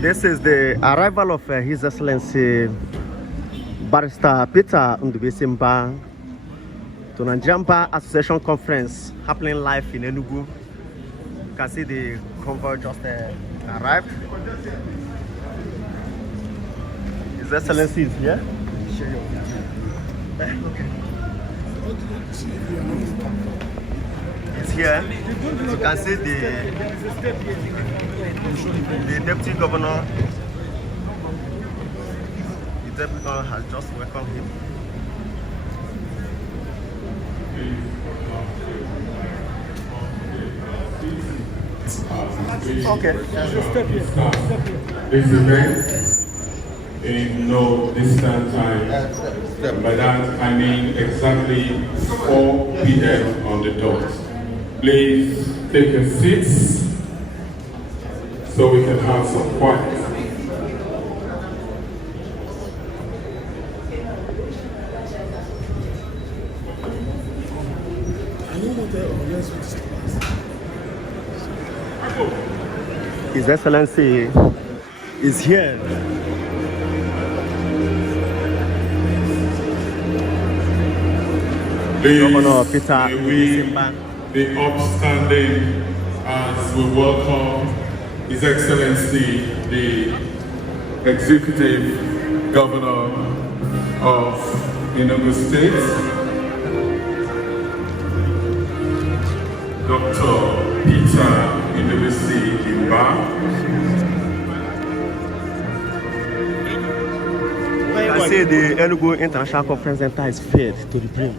This is the arrival of His Excellency Barrister Peter Ndubisimba to Nigerian Bar Association Conference happening live in Enugu. You can see the convoy just arrived. His Excellency is here. He's here. You can see the Deputy Governor. The Deputy Governor has just welcomed him. Okay. This event in no distant time. By that I mean exactly 4 p.m. on the dot. Please take your seats so we can have some quiet. His Excellency is here. Please, Governor Peter Ndubisimba, be upstanding as we welcome His Excellency, the Executive Governor of Enugu State, Dr. Peter Ndubisimba. You can see the Enugu International Conference Center is filled to the brim.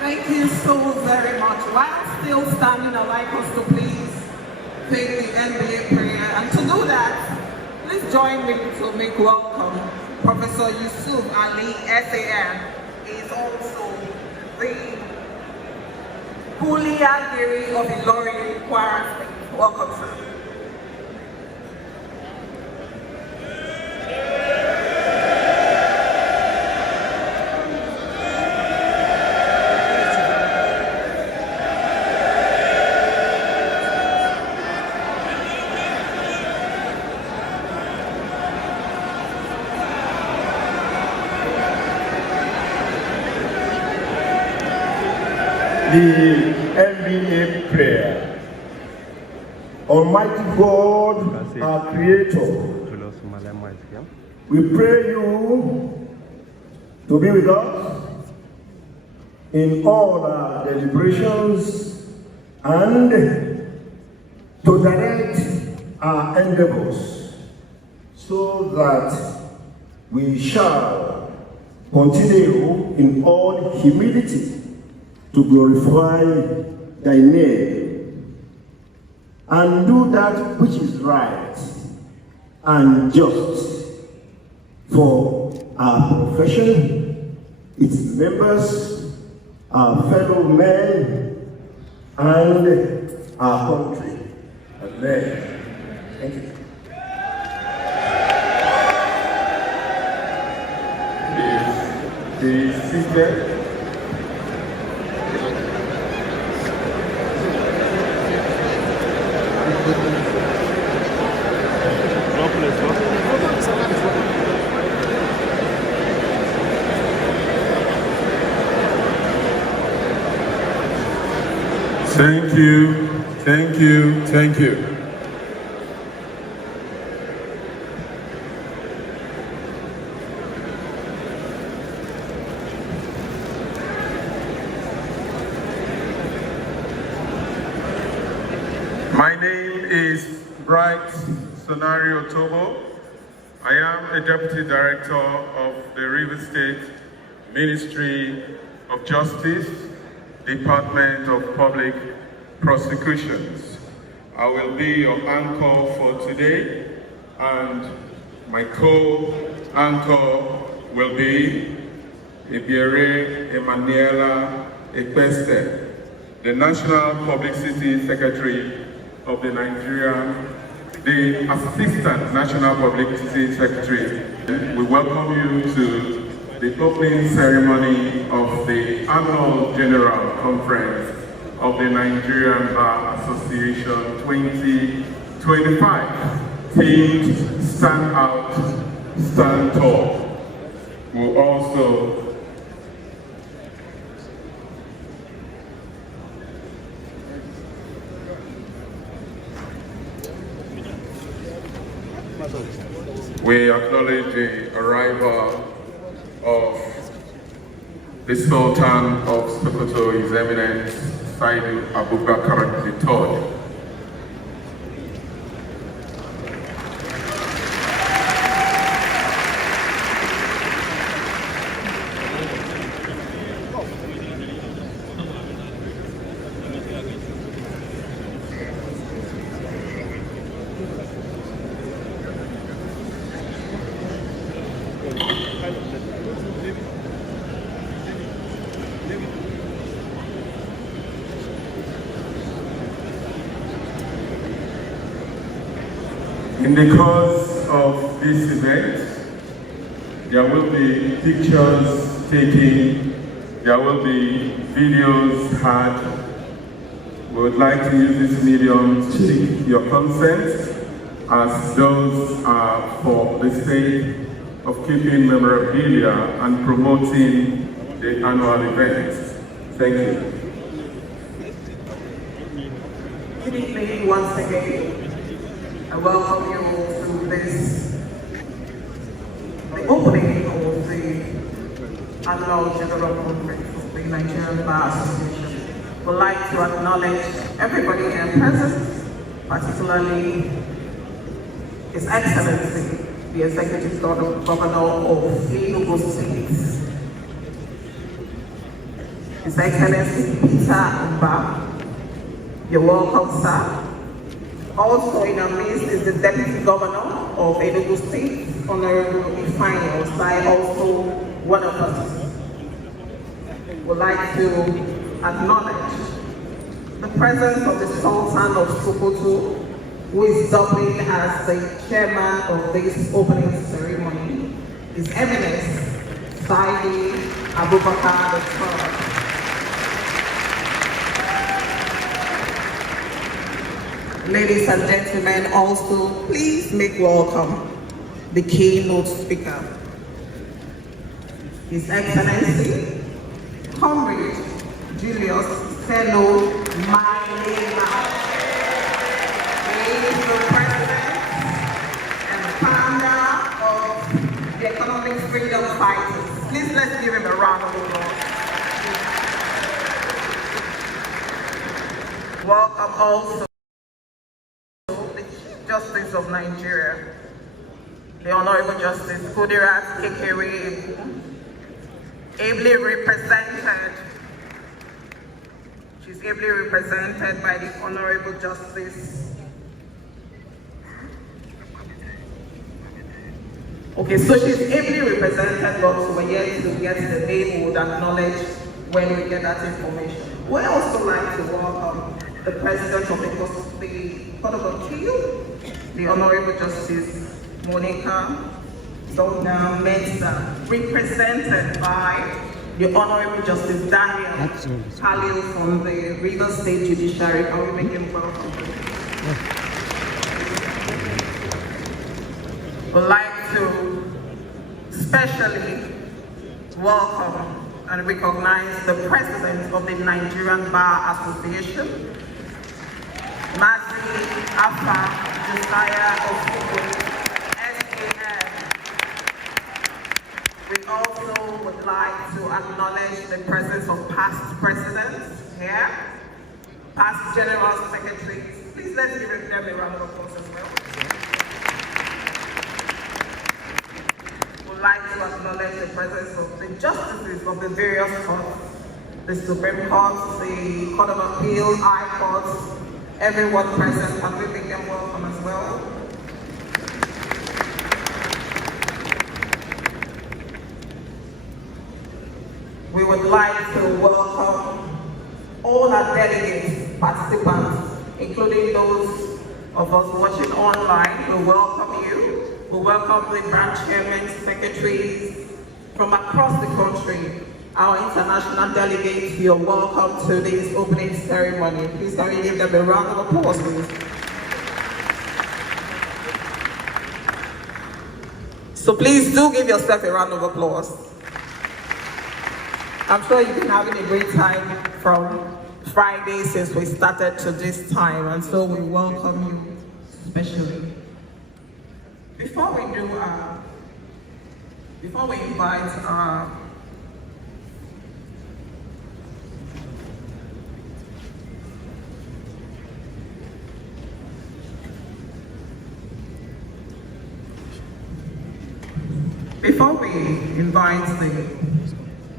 Thank you so very much. While still standing, I'd like us to please take the NBA prayer. And to do that, please join me to make welcome Professor Yusuf Ali, SAN, is also the Kuliagiri of Ilorin, Kwara State. Welcome, sir. the NBA prayer. Almighty God, our Creator, Julius Malema is here. we pray you to be with us in all our deliberations and to direct our endeavors so that we shall continue in all humility to glorify thy name and do that which is right and just for our profession, its members, our fellow men, and our country. Amen. Thank you. Please be seated. Thank you, thank you, thank you. My name is Bright Sonario Tobo. I am a Deputy Director of the Enugu State Ministry of Justice, Department of Public Prosecutions. I will be your anchor for today, and my co-anchor will be Ibiere Emanuela Ekpeste, the National Publicity Secretary of the the Assistant National Publicity Secretary. We welcome you to the opening ceremony of the Annual General Conference of the Nigerian Bar Association 2025, themed Stand Out, Stand Tall. We'll also we acknowledge the arrival of the Sultan of Sokoto, His Eminence Saidu Abubakar III. In the course of this event, there will be pictures taken, there will be videos had. We would like to use this medium to seek your consent, as those are for the sake of keeping memorabilia and promoting the annual event. Thank you. Good evening once again. I welcome you to the opening of the Annual General Conference of the Nigerian Bar Association. We'd like to acknowledge everybody here present, particularly His Excellency, the Executive Governor of Enugu State, His Excellency Peter Mba. You're welcome, sir. Also in our midst is the Deputy Governor of Enugu State, Honorable Ifeanyi Osai, also one of us. Would like to acknowledge the presence of the Sultan of Sokoto, who is doubling as the chairman of this opening ceremony, His Eminence Saidu Abubakar III. Ladies and gentlemen, also please make welcome the keynote speaker, His Excellency, Comrade Julius fellow Malema. He is the president and founder of the Economic Freedom Fighters. Please let's give him a round of applause. Welcome also the Chief Justice of Nigeria, the Honorable Justice Kudirat Kekere, ably represented. She's ably represented by the Honorable Justice. Okay, so she's ably represented, but we're yet to get the name. We would acknowledge when we get that information. We'd also like to welcome the President of the Court of Appeal, the Honorable Justice Monica Dogna Mensa, represented by the Honorable Justice Daniel Khalil from the Enugu State Judiciary. Can we make him welcome? We'd like to specially welcome and recognize the President of the Nigerian Bar Association, Mazi Afa Josiah Ofugo, SAN. We also would like to acknowledge the presence of past presidents here, past general secretaries. Please let's give them a round of applause as well. We'd like to acknowledge the presence of the justices of the various courts, the Supreme Court, the Court of Appeal, High Court, everyone present. Can we make them welcome as well? We would like to welcome all our delegates, participants, including those of us watching online. We welcome you. We welcome the branch chairmen, secretaries from across the country. Our international delegates, you're welcome to this opening ceremony. Please can we give them a round of applause, please. So please do give yourself a round of applause. I'm sure you've been having a great time from Friday since we started to this time, and so we welcome you especially. Before we invite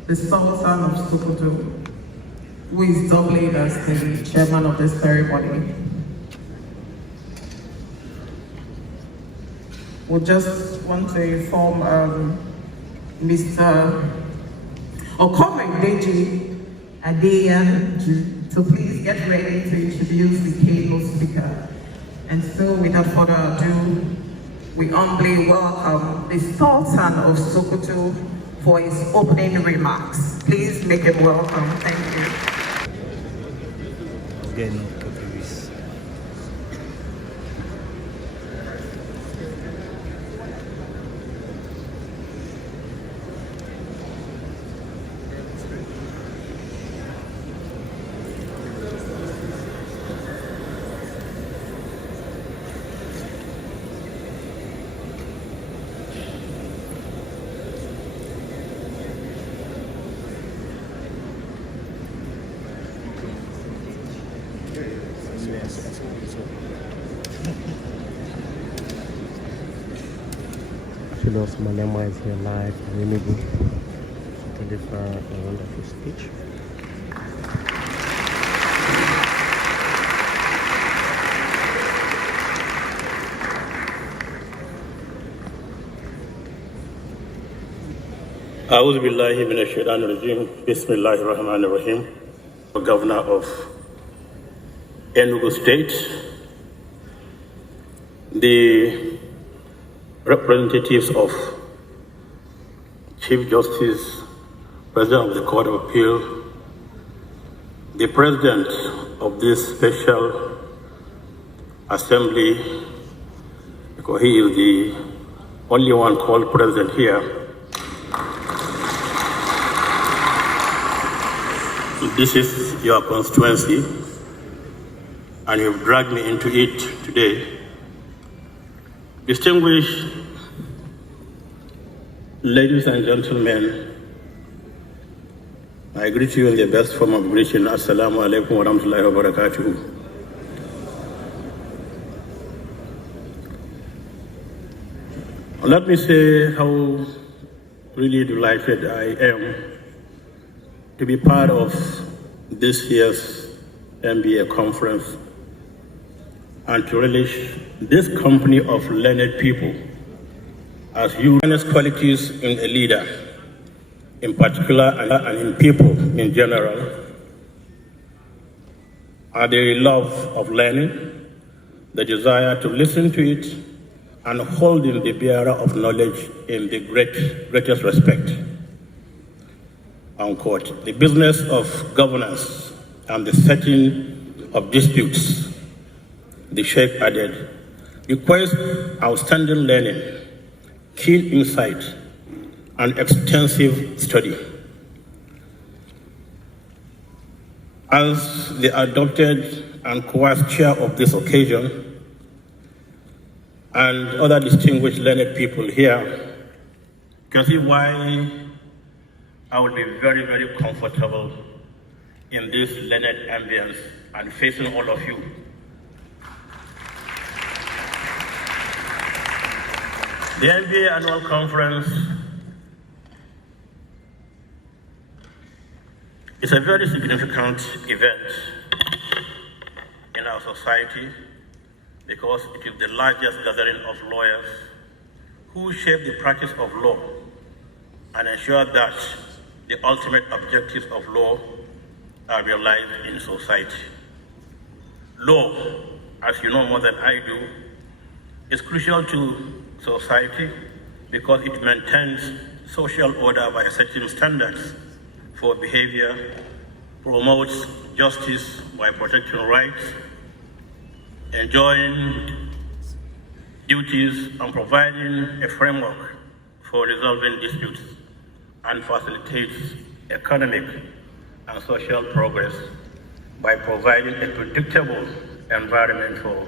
the Sultan of Sokoto, who is doubly as the chairman of this ceremony, we just want to inform Mr. Okomendeji Adeyan to please get ready to introduce the Keynote speaker. And so without further ado, we humbly welcome the Sultan of Sokoto for his opening remarks. Please make him welcome. Thank you. Julius Malema is here live in Enugu to deliver a wonderful speech. A'udhu billahi minash shaitanir rajim. Bismillahir rahmanir rahim. Governor of Enugu State, the representatives of Chief Justice, President of the Court of Appeal, the President of this special assembly, because he is the only one called President here, this is your constituency, and you've dragged me into it today. Distinguished ladies and gentlemen, I greet you in the best form of greeting. Assalamu alaikum wa rahmatullahi wa barakatuhu. Let me say how really delighted I am to be part of this year's MBA conference and to relish this company of learned people as unique qualities in a leader, in particular, and in people in general, are the love of learning, the desire to listen to it, and holding the bearer of knowledge in the greatest respect. Unquote. The business of governance and the settling of disputes, the Sheikh added, requires outstanding learning, keen insight, and extensive study. As the adopted and coerced chair of this occasion, and other distinguished learned people here, you can see why I would be very, very comfortable in this learned ambience and facing all of you. The MBA Annual Conference is a very significant event in our society because it is the largest gathering of lawyers who shape the practice of law and ensure that the ultimate objectives of law are realized in society. Law, as you know more than I do, is crucial to society because it maintains social order by setting standards for behavior, promotes justice by protecting rights, enjoying duties, and providing a framework for resolving disputes, and facilitates economic and social progress by providing a predictable environment for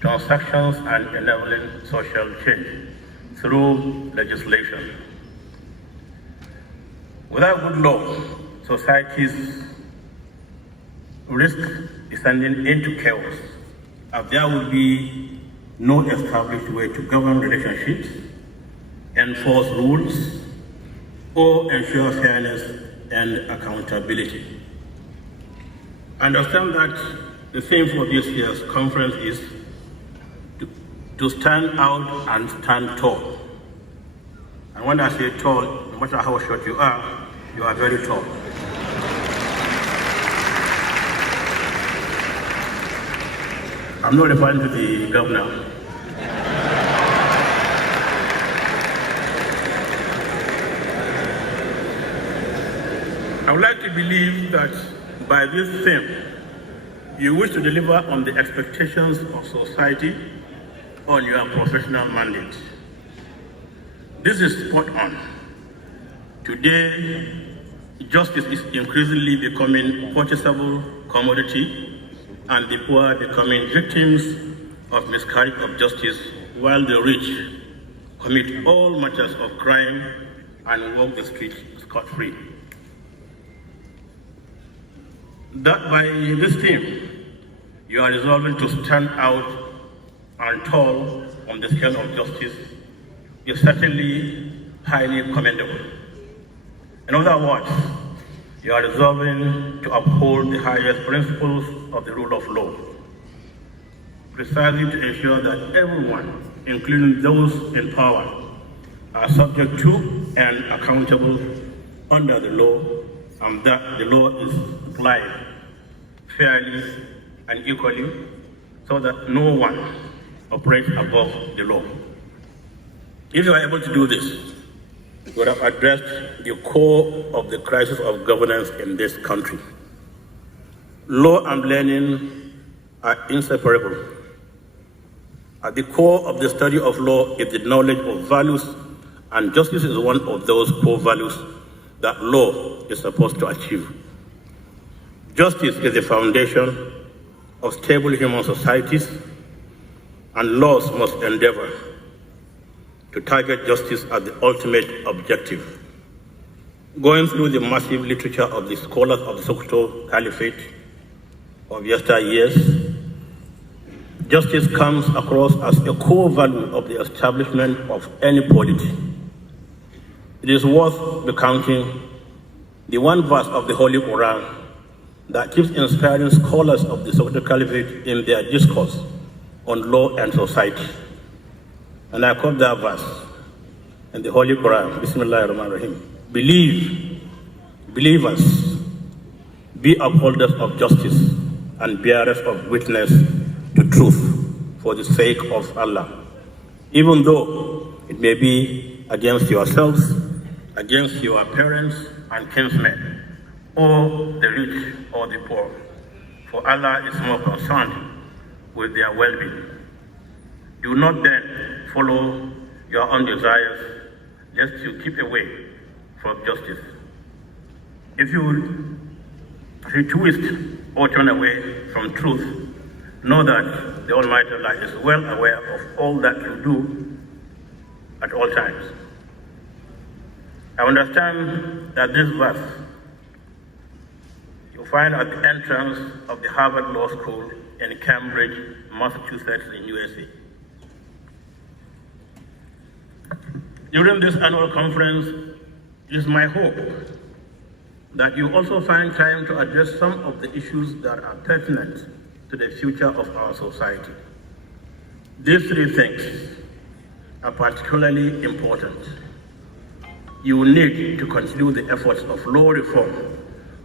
transactions and enabling social change through legislation. Without good law, societies risk descending into chaos, as there will be no established way to govern relationships, enforce rules, or ensure fairness and accountability. Understand that the theme for this year's conference is to stand out and stand tall. And when I say tall, no matter how short you are very tall. I'm not referring to the governor. I would like to believe that by this theme, you wish to deliver on the expectations of society on your professional mandate. This is spot on. Today, justice is increasingly becoming a purchasable commodity, and the poor becoming victims of miscarriage of justice, while the rich commit all matters of crime and walk the streets scot-free. That by this theme, you are resolving to stand out and tall on the scale of justice is certainly highly commendable. In other words, you are resolving to uphold the highest principles of the rule of law, precisely to ensure that everyone, including those in power, are subject to and accountable under the law, and that the law is applied fairly and equally so that no one operates above the law. If you are able to do this, you would have addressed the core of the crisis of governance in this country. Law and learning are inseparable. At the core of the study of law is the knowledge of values, and justice is one of those core values that law is supposed to achieve. Justice is the foundation of stable human societies, and laws must endeavor to target justice as the ultimate objective. Going through the massive literature of the scholars of the Sokoto Caliphate of yesteryears, justice comes across as a core value of the establishment of any polity. It is worth recounting the one verse of the Holy Quran that keeps inspiring scholars of the Sokoto Caliphate in their discourse on law and society. And I quote that verse in the Holy Quran, Bismillahir Rahmanir Rahim. Believers, be upholders of justice and bearers of witness to truth for the sake of Allah, even though it may be against yourselves, against your parents and kinsmen, or the rich or the poor, for Allah is more concerned with their well-being. Do not then follow your own desires, lest you keep away from justice. If you twist or turn away from truth, know that the Almighty Allah is well aware of all that you do at all times. I understand that this verse you find at the entrance of the Harvard Law School in Cambridge, Massachusetts in USA. During this annual conference, it is my hope that you also find time to address some of the issues that are pertinent to the future of our society. These three things are particularly important. You need to continue the efforts of law reform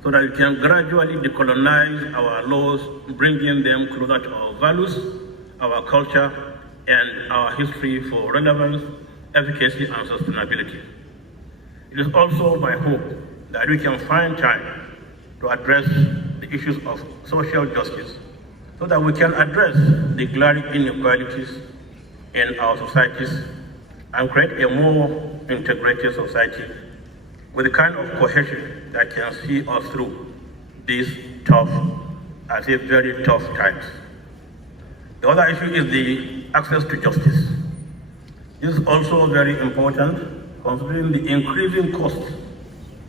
so that we can gradually decolonize our laws, bringing them closer to our values, our culture, and our history for relevance, efficacy, and sustainability. It is also my hope that we can find time to address the issues of social justice so that we can address the glaring inequalities in our societies and create a more integrated society with the kind of cohesion that can see us through these tough, I say very tough times. The other issue is the access to justice. This is also very important considering the increasing cost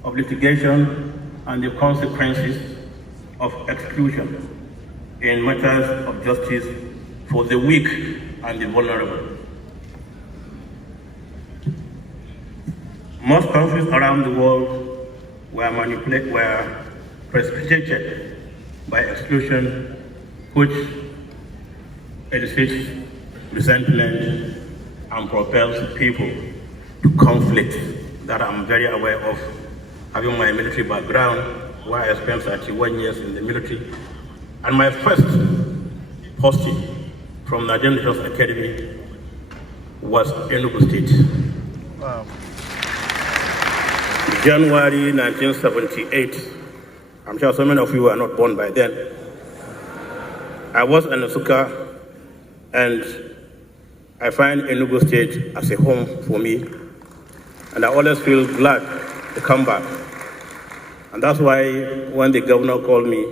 of litigation and the consequences of exclusion in matters of justice for the weak and the vulnerable. Most countries around the world were precipitated by exclusion, which elicits resentment and propels people to conflict that I'm very aware of, having my military background, where I spent 31 years in the military. And my first posting from Nigerian Defense Academy was Enugu State. Wow. January 1978. I'm sure so many of you were not born by then. I was in Nsukka, and I find Enugu State as a home for me, and I always feel glad to come back. And that's why when the governor called me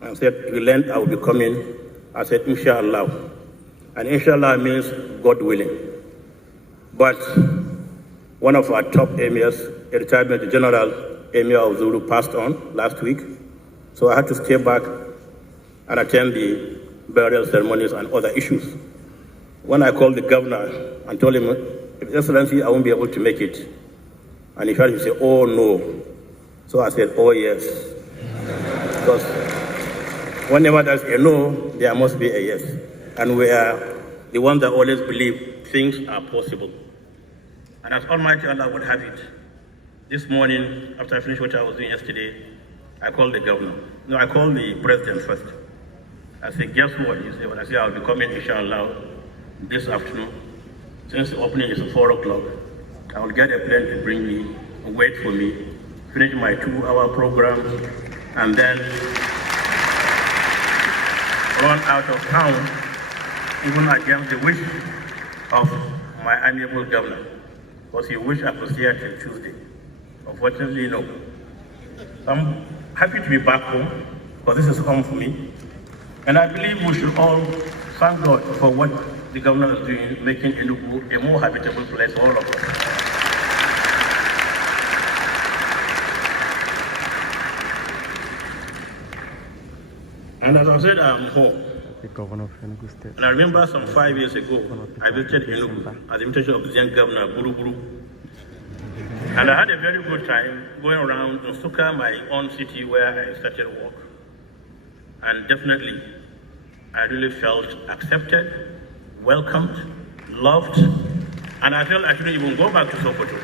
and said, "Relent, I will be coming," I said, "Inshallah." And inshallah means God willing. But one of our top emirs, a retired general, Emir of Zulu, passed on last week. So I had to stay back and attend the burial ceremonies and other issues. When I called the governor and told him, "Excellency, I won't be able to make it," and he heard him say, "Oh no." So I said, "Oh yes." Because whenever there's a no, there must be a yes. And we are the ones that always believe things are possible. And as Almighty Allah would have it, this morning, after I finished what I was doing yesterday, I called the governor. No, I called the president first. I said, "Guess what?" He said, "When I say I'll be coming, inshallah, this afternoon, since the opening is at 4 o'clock, I will get a plane to bring me, wait for me, finish my 2-hour program, and then run out of town, even against the wish of my amiable governor, because he wished I could stay here till Tuesday. Unfortunately, no. Some happy to be back home, because this is home for me. And I believe we should all thank God for what the governor is doing, making Enugu a more habitable place for all of us. And as I said, I'm home. The governor of Enugu State. And I remember some 5 years ago, I visited Enugu at the invitation of the then governor, Buru. And I had a very good time going around Nsukka, my own city where I started work. And definitely, I really felt accepted, welcomed, loved, and I felt I shouldn't even go back to Sokoto.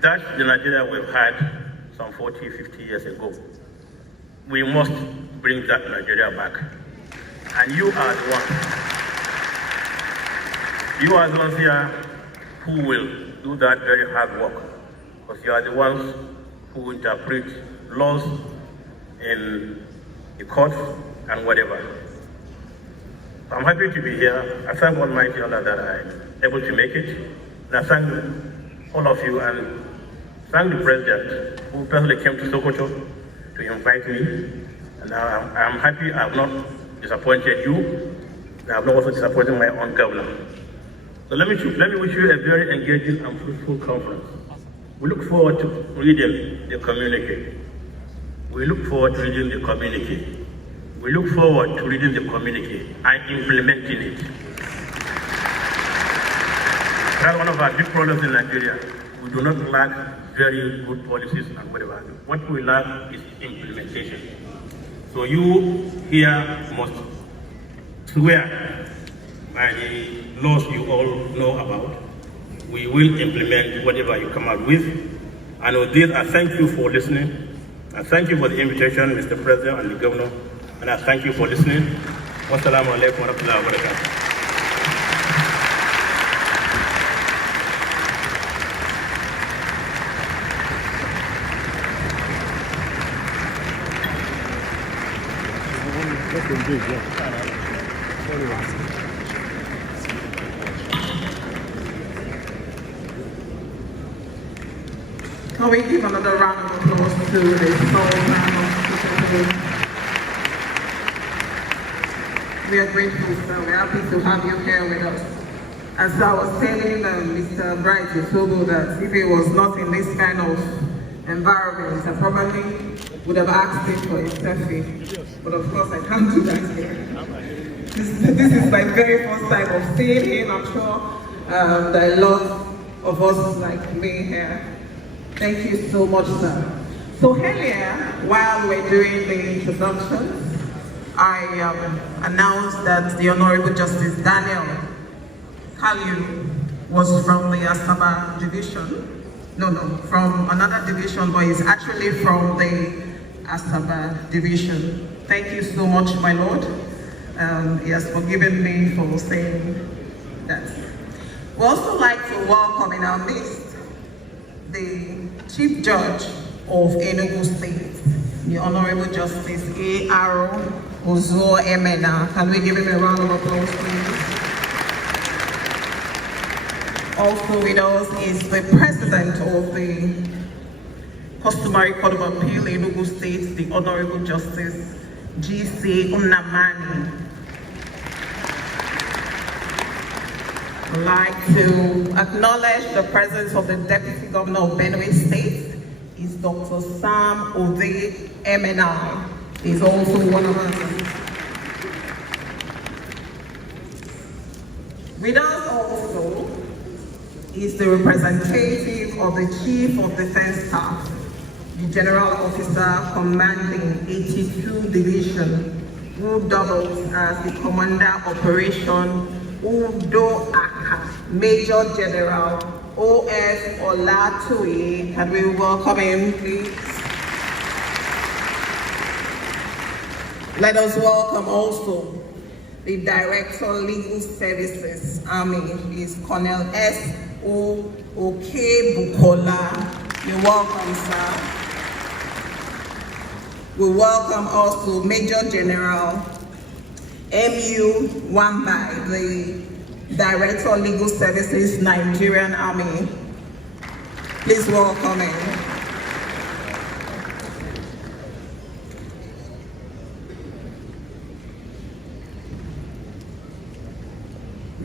That's the Nigeria we've had some 40, 50 years ago. We must bring that Nigeria back. And you are the ones. You are the ones here who will do that very hard work, because you are the ones who interpret laws in the courts and whatever. I'm happy to be here. I thank Almighty Allah that I'm able to make it. And I thank all of you and thank the President who personally came to Sokoto to invite me. And I'm happy I have not disappointed you. I have not also disappointed my own governor. So let me wish you a very engaging and fruitful conference. We look forward to reading the communique. We look forward to reading the communique. We look forward to reading the communique and implementing it. That's one of our big problems in Nigeria. We do not lack very good policies and whatever. What we lack is implementation. So you here must swear by the laws you all know about. We will implement whatever you come out with. And with this, I thank you for listening. I thank you for the invitation, Mr. President and the Governor. And I thank you for listening. Wassalamu alaikum wa rahmatullahi wa barakatuh. Can we give another round of applause to the Sultan of Sokoto? We are grateful, sir. We're happy to have you here with us. As I was telling Mr. Bright Isogo that if he was not in this kind of environment, I probably would have asked him for a selfie. But of course, I can't do that here. This is my very first time of seeing him. I'm sure there are a lot of us like me here. Thank you so much, sir. So earlier, while we're doing the introductions, I announced that the Honorable Justice Daniel Kaliu was from the Asaba division. No, from another division, but he's actually from the Asaba division. Thank you so much, my Lord. He has forgiven me for saying that. We also like to welcome in our midst the Chief Judge of Enugu State, the Honorable Justice A.R. Ozo Emena. Can we give him a round of applause, please? Also with us is the President of the Customary Court of Appeal, Enugu State, the Honorable Justice G.C. Unamani. I'd like to acknowledge the presence of the Deputy Governor of Benue State, is Dr. Sam Ode Emena. He's also one of us. With us also is the representative of the Chief of Defense Staff, the General Officer commanding 82 Division, who doubles as the Commander Operation Udo Aka, Major General O.S. Olatui. Can we welcome him, please? Let us welcome also the Director Legal Services Army, is Colonel S. O. Bukola. You're welcome, sir. We welcome also Major General M.U. Wambai, the Director Legal Services Nigerian Army. Please welcome him.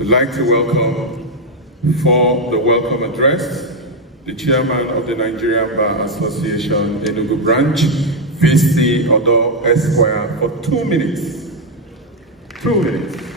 We'd like to welcome, for the welcome address, the chairman of the Nigerian Bar Association, Enugu Branch, VC Odo Esquire, for 2 minutes. 2 minutes.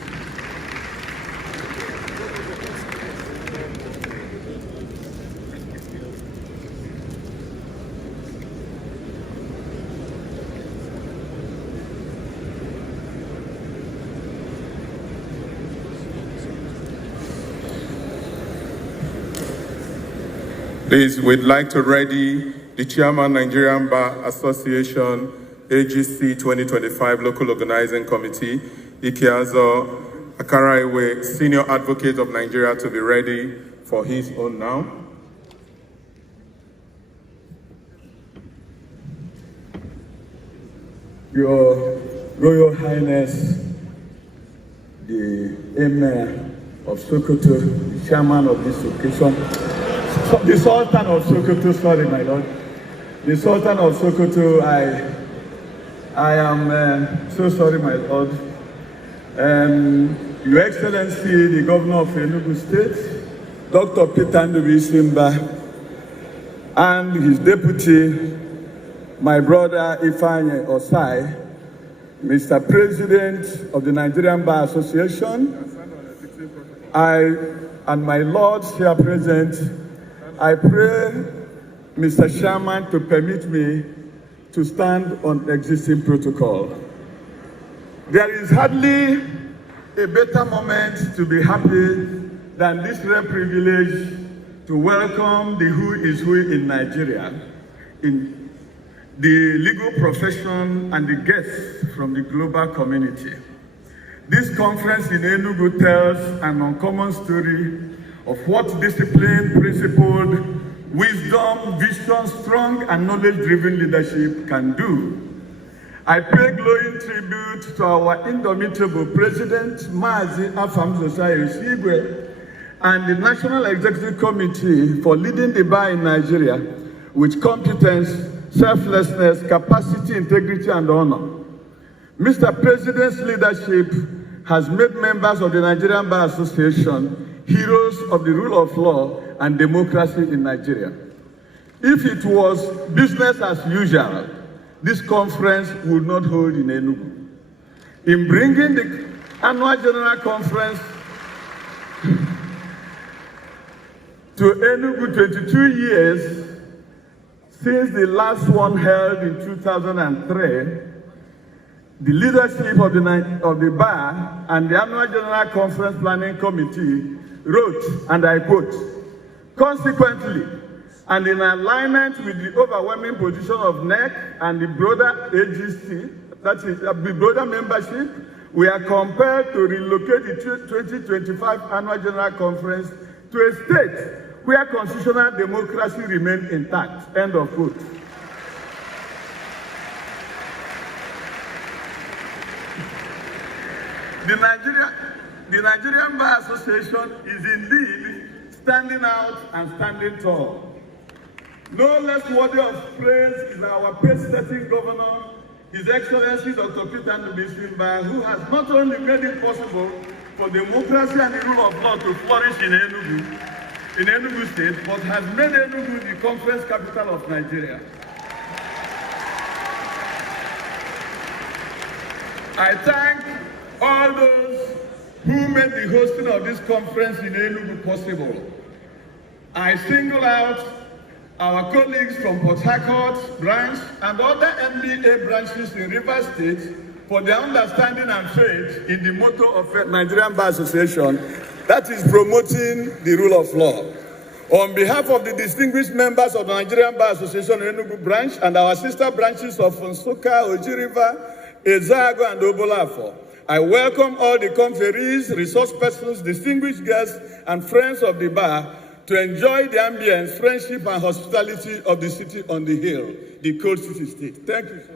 Please, we'd like to ready the Chairman, Nigerian Bar Association, AGC 2025 Local Organizing Committee, Ikeazo Akaraiwe, Senior Advocate of Nigeria, to be ready for his own now. Your Royal Highness, the Emir of Sokoto, the chairman of this occasion, the Sultan of Sokoto, sorry my lord, the Sultan of Sokoto, I am so sorry my lord. Your Excellency, the Governor of Enugu State, Dr. Peter Simba, and his deputy, my brother Ifanye Osai, Mr. President of the Nigerian Bar Association, I and my lords here present, I pray Mr. Chairman to permit me to stand on existing protocol. There is hardly a better moment to be happy than this rare privilege to welcome the who is who in Nigeria, in the legal profession and the guests from the global community. This conference in Enugu tells an uncommon story of what disciplined, principled, wisdom, vision, strong and knowledge-driven leadership can do. I pay glowing tribute to our indomitable President, Mazi Afam Josiah Osigwe, and the National Executive Committee for leading the bar in Nigeria with competence, selflessness, capacity, integrity, and honor. Mr. President's leadership has made members of the Nigerian Bar Association heroes of the rule of law and democracy in Nigeria. If it was business as usual, this conference would not hold in Enugu. In bringing the annual general conference to Enugu 22 years since the last one held in 2003, the leadership of the bar and the annual general conference planning committee wrote, and I quote, "Consequently, and in alignment with the overwhelming position of NEC and the broader AGC, that is the broader membership, we are compelled to relocate the 2025 annual general conference to a state where constitutional democracy remains intact." End of quote. The Nigerian Bar Association is indeed standing out and standing tall. No less worthy of praise is our pace-setting governor, His Excellency Dr. Peter Simba, who has not only made it possible for democracy and the rule of law to flourish in Enugu State, but has made Enugu the conference capital of Nigeria. I thank all those who made the hosting of this conference in Enugu possible. I single out our colleagues from Port Harcourt branch and other NBA branches in Rivers State for their understanding and faith in the motto of Nigerian Bar Association, that is promoting the rule of law. On behalf of the distinguished members of the Nigerian Bar Association Enugu branch and our sister branches of Nsukka, Oji River, Ezago, and Obolafo, I welcome all the conferees, resource persons, distinguished guests, and friends of the bar to enjoy the ambience, friendship, and hospitality of the city on the hill, the cold city state. Thank you so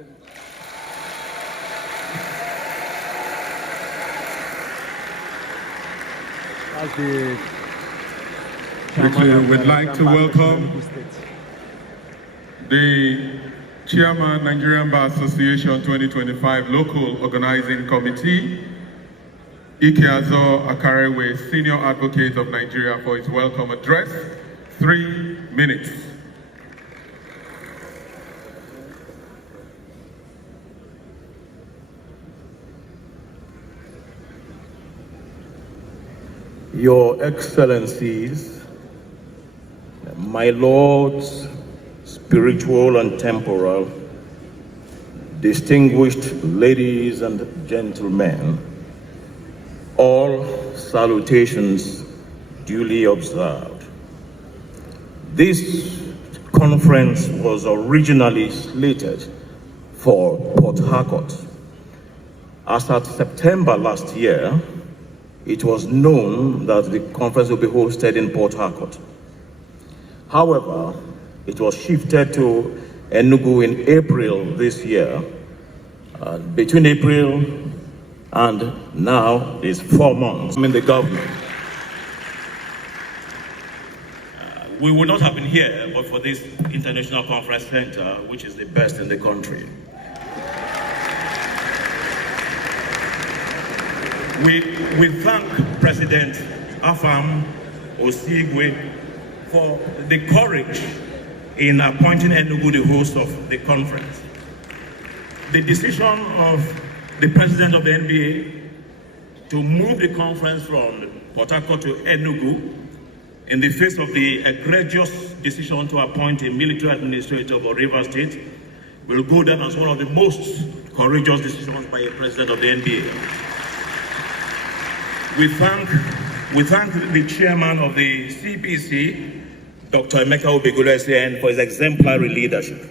much. We'd like to welcome the Chairman, Nigerian Bar Association 2025 Local Organizing Committee, Ikeazo Akarewe, Senior Advocate of Nigeria, for his welcome address. 3 minutes. Your Excellencies, my lords, spiritual and temporal, distinguished ladies and gentlemen, all salutations duly observed. This conference was originally slated for Port Harcourt. As at September last year, it was known that the conference will be hosted in Port Harcourt. However, it was shifted to Enugu in April this year. Between April and now is 4 months. I'm in the government. We would not have been here but for this International Conference Center, which is the best in the country. We thank President Afam Osigwe for the courage in appointing Enugu the host of the conference. The decision of the president of the NBA to move the conference from Port Harcourt to Enugu in the face of the egregious decision to appoint a military administrator of Rivers State will go down as one of the most courageous decisions by a president of the NBA. We thank the chairman of the CPC, Dr. Emeka Obegulesen, for his exemplary leadership.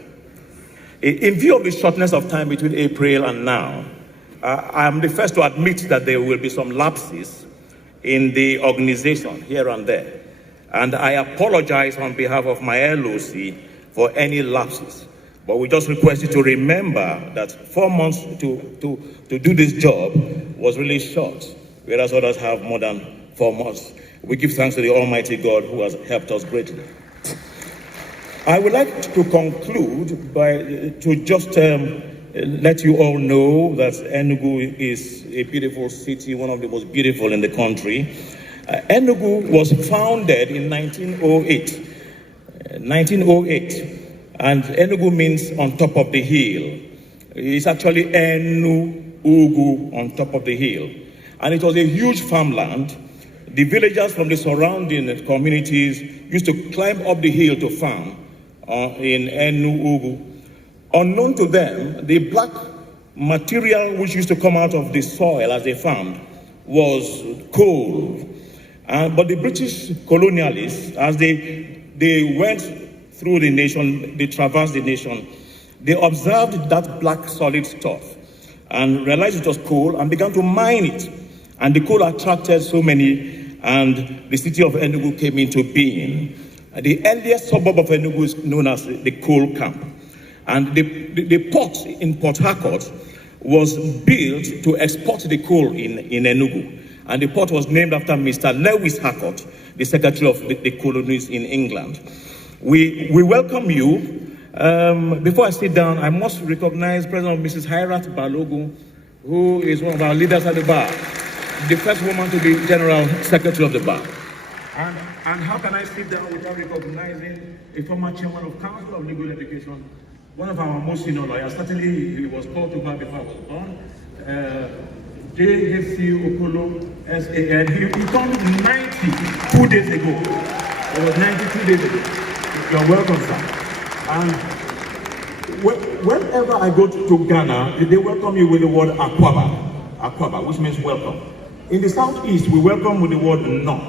In view of the shortness of time between April and now, I am the first to admit that there will be some lapses in the organization here and there. And I apologize on behalf of my LOC for any lapses. But we just request you to remember that 4 months to do this job was really short, whereas others have more than 4 months. We give thanks to the Almighty God who has helped us greatly. I would like to conclude by to just let you all know that Enugu is a beautiful city, one of the most beautiful in the country. Enugu was founded in 1908. And Enugu means on top of the hill. It's actually Enugu, on top of the hill. And it was a huge farmland. The villagers from the surrounding communities used to climb up the hill to farm in Enugu. Unknown to them, the black material which used to come out of the soil as they farmed was coal. But the British colonialists, as they went through the nation, they traversed the nation, they observed that black solid stuff and realized it was coal and began to mine it. And the coal attracted so many, and the city of Enugu came into being. The earliest suburb of Enugu is known as the coal camp. And the port in Port Harcourt was built to export the coal in Enugu. And the port was named after Mr. Lewis Harcourt, the secretary of the colonies in England. We welcome you. Before I sit down, I must recognize President Mrs. Hairat Balogun, who is one of our leaders at the bar, the first woman to be General Secretary of the bar. And how can I sit down without recognizing a former chairman of Council of Legal Education, one of our most senior lawyers? Certainly, he was called to bar before I was born. J.H.C. Okolo, S.A.N. He turned 90 2 days ago. It was 92 days ago. You're welcome, sir. And whenever I go to Ghana, they welcome you with the word Akwaba, which means welcome. In the southeast, we welcome with the word no.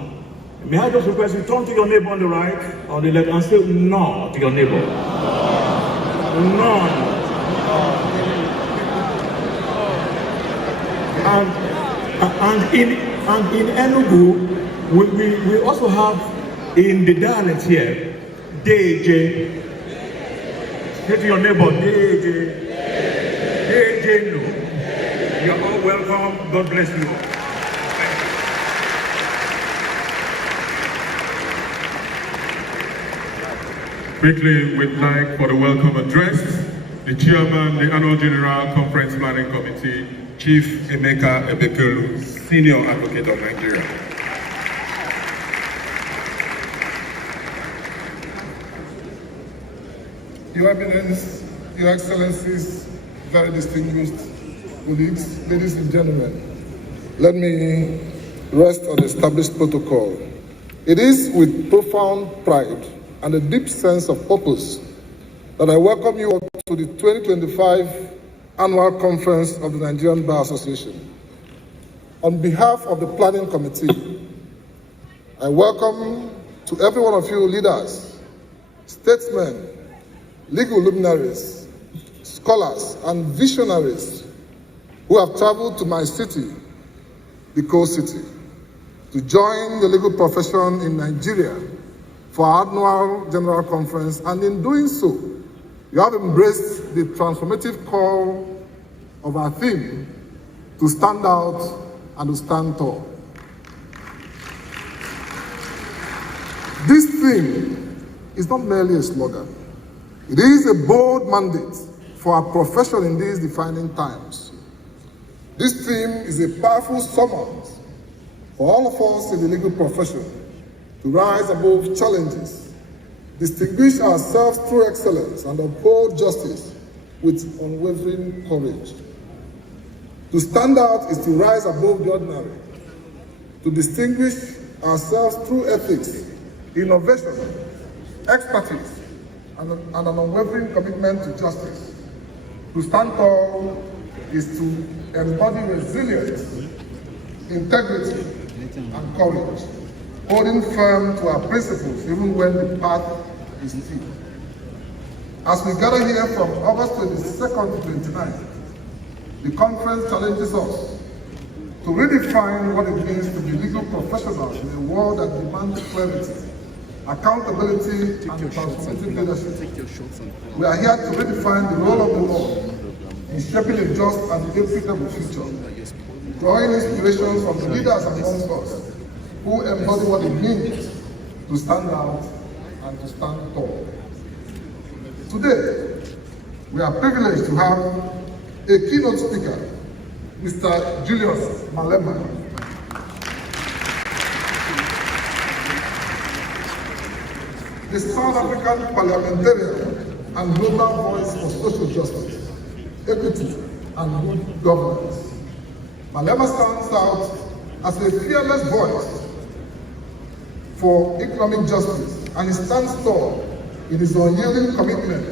May I just request you turn to your neighbor on the right, on the left, and say no to your neighbor. No. And in Enugu, we also have in the dialect here, DJ. Say to your neighbor, DJ. DJ no. You're all welcome. God bless you all. Quickly, we'd like for the welcome address, the Chairman, the Annual General Conference Planning Committee, Chief Emeka Ebekelu, Senior Advocate of Nigeria. Your Eminence, Your Excellencies, very distinguished colleagues, ladies and gentlemen, let me rest on established protocol. It is with profound pride and a deep sense of purpose that I welcome you all to the 2025 Annual Conference of the Nigerian Bar Association. On behalf of the Planning Committee, I welcome to every one of you leaders, statesmen, legal luminaries, scholars, and visionaries who have traveled to my city, the coast city, to join the legal profession in Nigeria for our annual General Conference, and in doing so, you have embraced the transformative call of our theme to stand out and to stand tall. This theme is not merely a slogan. It is a bold mandate for our profession in these defining times. This theme is a powerful summons for all of us in the legal profession to rise above challenges, distinguish ourselves through excellence, and uphold justice with unwavering courage. To stand out is to rise above the ordinary, to distinguish ourselves through ethics, innovation, expertise, and an unwavering commitment to justice. To stand tall is to embody resilience, integrity, and courage, holding firm to our principles even when the path is steep. As we gather here from August 22nd to 29th, the conference challenges us to redefine what it means to be legal professionals in a world that demands clarity, accountability, and transformative leadership. We are here to redefine the role of the law in shaping a just and equitable future, drawing inspirations from the leaders among us who embody what it means to stand out and to stand tall. Today, we are privileged to have a keynote speaker, Mr. Julius Malema. The South African parliamentarian and global voice for social justice, equity, and good governance. Malema stands out as a fearless voice for economic justice, and he stands tall in his unyielding commitment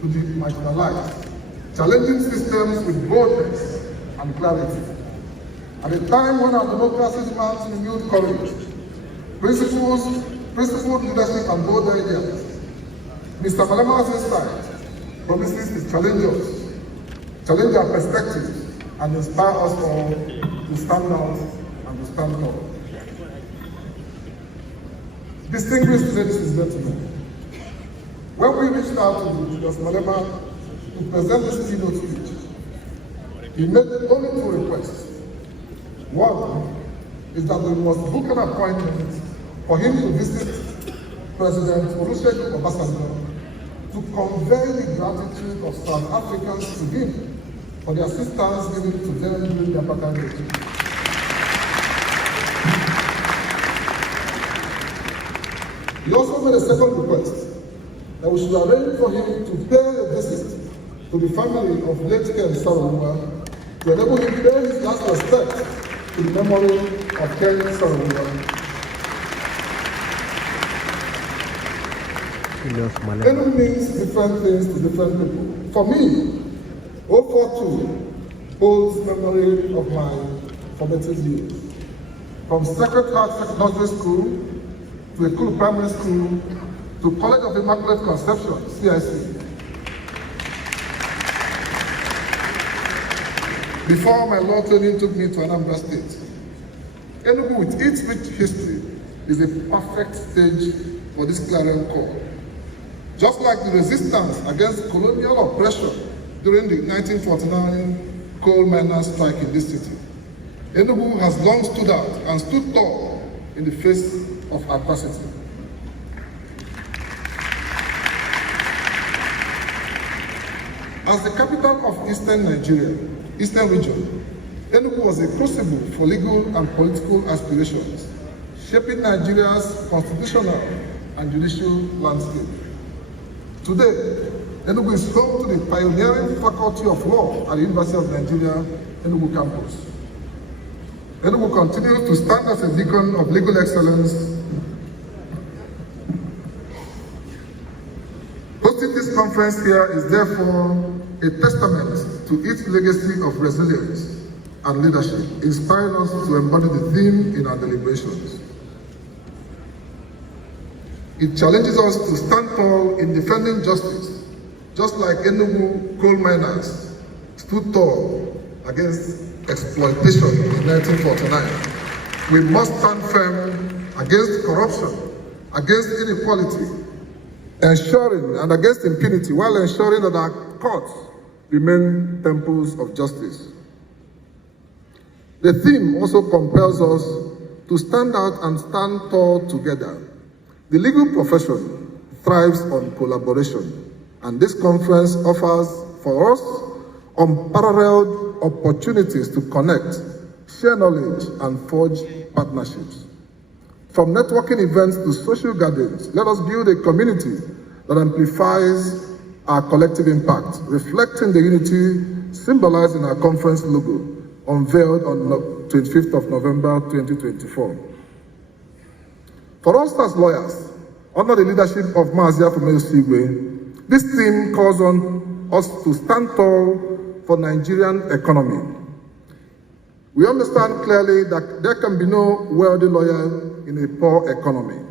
to the marginalized, challenging systems with boldness and clarity. At a time when our democracy demands renewed courage, principled leadership, and bold ideas, Mr. Malema's insight promises to challenge our perspectives, and inspire us all to stand out and to stand tall. Distinguished ladies and gentlemen, when we reached out to Julius Malema to present this keynote speech, he made only two requests. One is that we must book an appointment for him to visit President Olusegun Obasanjo to convey the gratitude of South Africans to him for the assistance given to them during the apartheid regime. He also made a second request that we should arrange for him to pay a visit to the family of late Ken Saro-Wiwa to enable him to pay his last respect to the memory of Ken Saro-Wiwa. Enugu means different things to different people. For me, 042 holds memory of my formative years. From Sacred Heart Secondary School to Ekulu Primary School to College of Immaculate Conception, CIC. Before my law training took me to Anambra State, Enugu, with its rich history, is a perfect stage for this clarion call. Just like the resistance against colonial oppression during the 1949 coal miners' strike in this city, Enugu has long stood out and stood tall in the face of adversity. As the capital of Eastern Nigeria, Eastern region, Enugu was a crucible for legal and political aspirations, shaping Nigeria's constitutional and judicial landscape. Today, Enugu is home to the pioneering Faculty of Law at the University of Nigeria, Enugu campus. Enugu continues to stand as a beacon of legal excellence. Hosting this conference here is therefore a testament to its legacy of resilience and leadership, inspiring us to embody the theme in our deliberations. It challenges us to stand tall in defending justice, just like Enugu coal miners stood tall against exploitation in 1949. We must stand firm against corruption, against inequality, and against impunity, while ensuring that our courts remain temples of justice. The theme also compels us to stand out and stand tall together. The legal profession thrives on collaboration, and this conference offers for us unparalleled opportunities to connect, share knowledge, and forge partnerships. From networking events to social gatherings, let us build a community that amplifies our collective impact, reflecting the unity symbolized in our conference logo, unveiled on 25th of November 2024. For us as lawyers, under the leadership of Mazi Afumeo Sigwe, this theme calls on us to stand tall for Nigerian economy. We understand clearly that there can be no wealthy lawyer in a poor economy.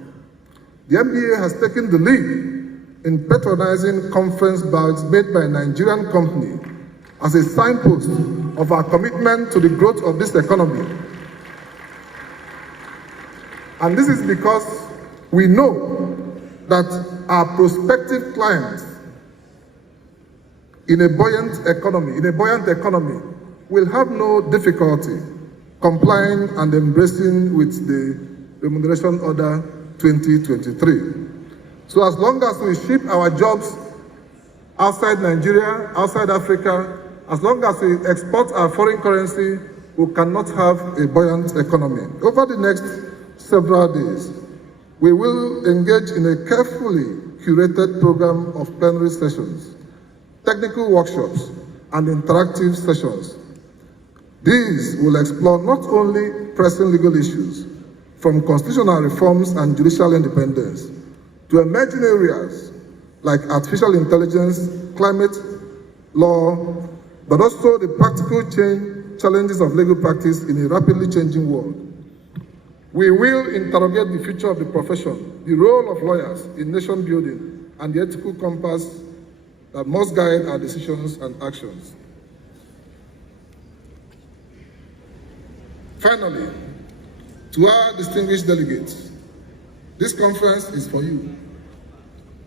The MBA has taken the lead in patronizing conference bouts made by a Nigerian company as a signpost of our commitment to the growth of this economy. And this is because we know that our prospective clients in a buoyant economy will have no difficulty complying and embracing with the Remuneration Order 2023. So as long as we ship our jobs outside Nigeria, outside Africa, as long as we export our foreign currency, we cannot have a buoyant economy. Over the next several days, we will engage in a carefully curated program of plenary sessions, technical workshops, and interactive sessions. These will explore not only pressing legal issues, from constitutional reforms and judicial independence, to emerging areas like artificial intelligence, climate law, but also the practical challenges of legal practice in a rapidly changing world. We will interrogate the future of the profession, the role of lawyers in nation building, and the ethical compass that must guide our decisions and actions. Finally, to our distinguished delegates, this conference is for you.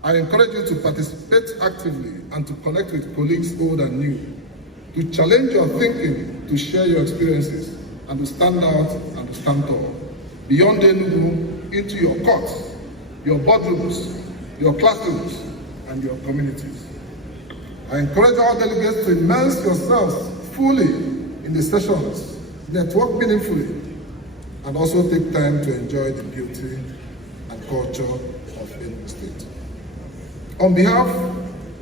I encourage you to participate actively and to connect with colleagues old and new, to challenge your thinking, to share your experiences, and to stand out and to stand tall. Beyond Enugu, into your courts, your boardrooms, your classrooms, and your communities. I encourage all delegates to immerse yourselves fully in the sessions, network meaningfully, and also take time to enjoy the beauty and culture of Enugu State. On behalf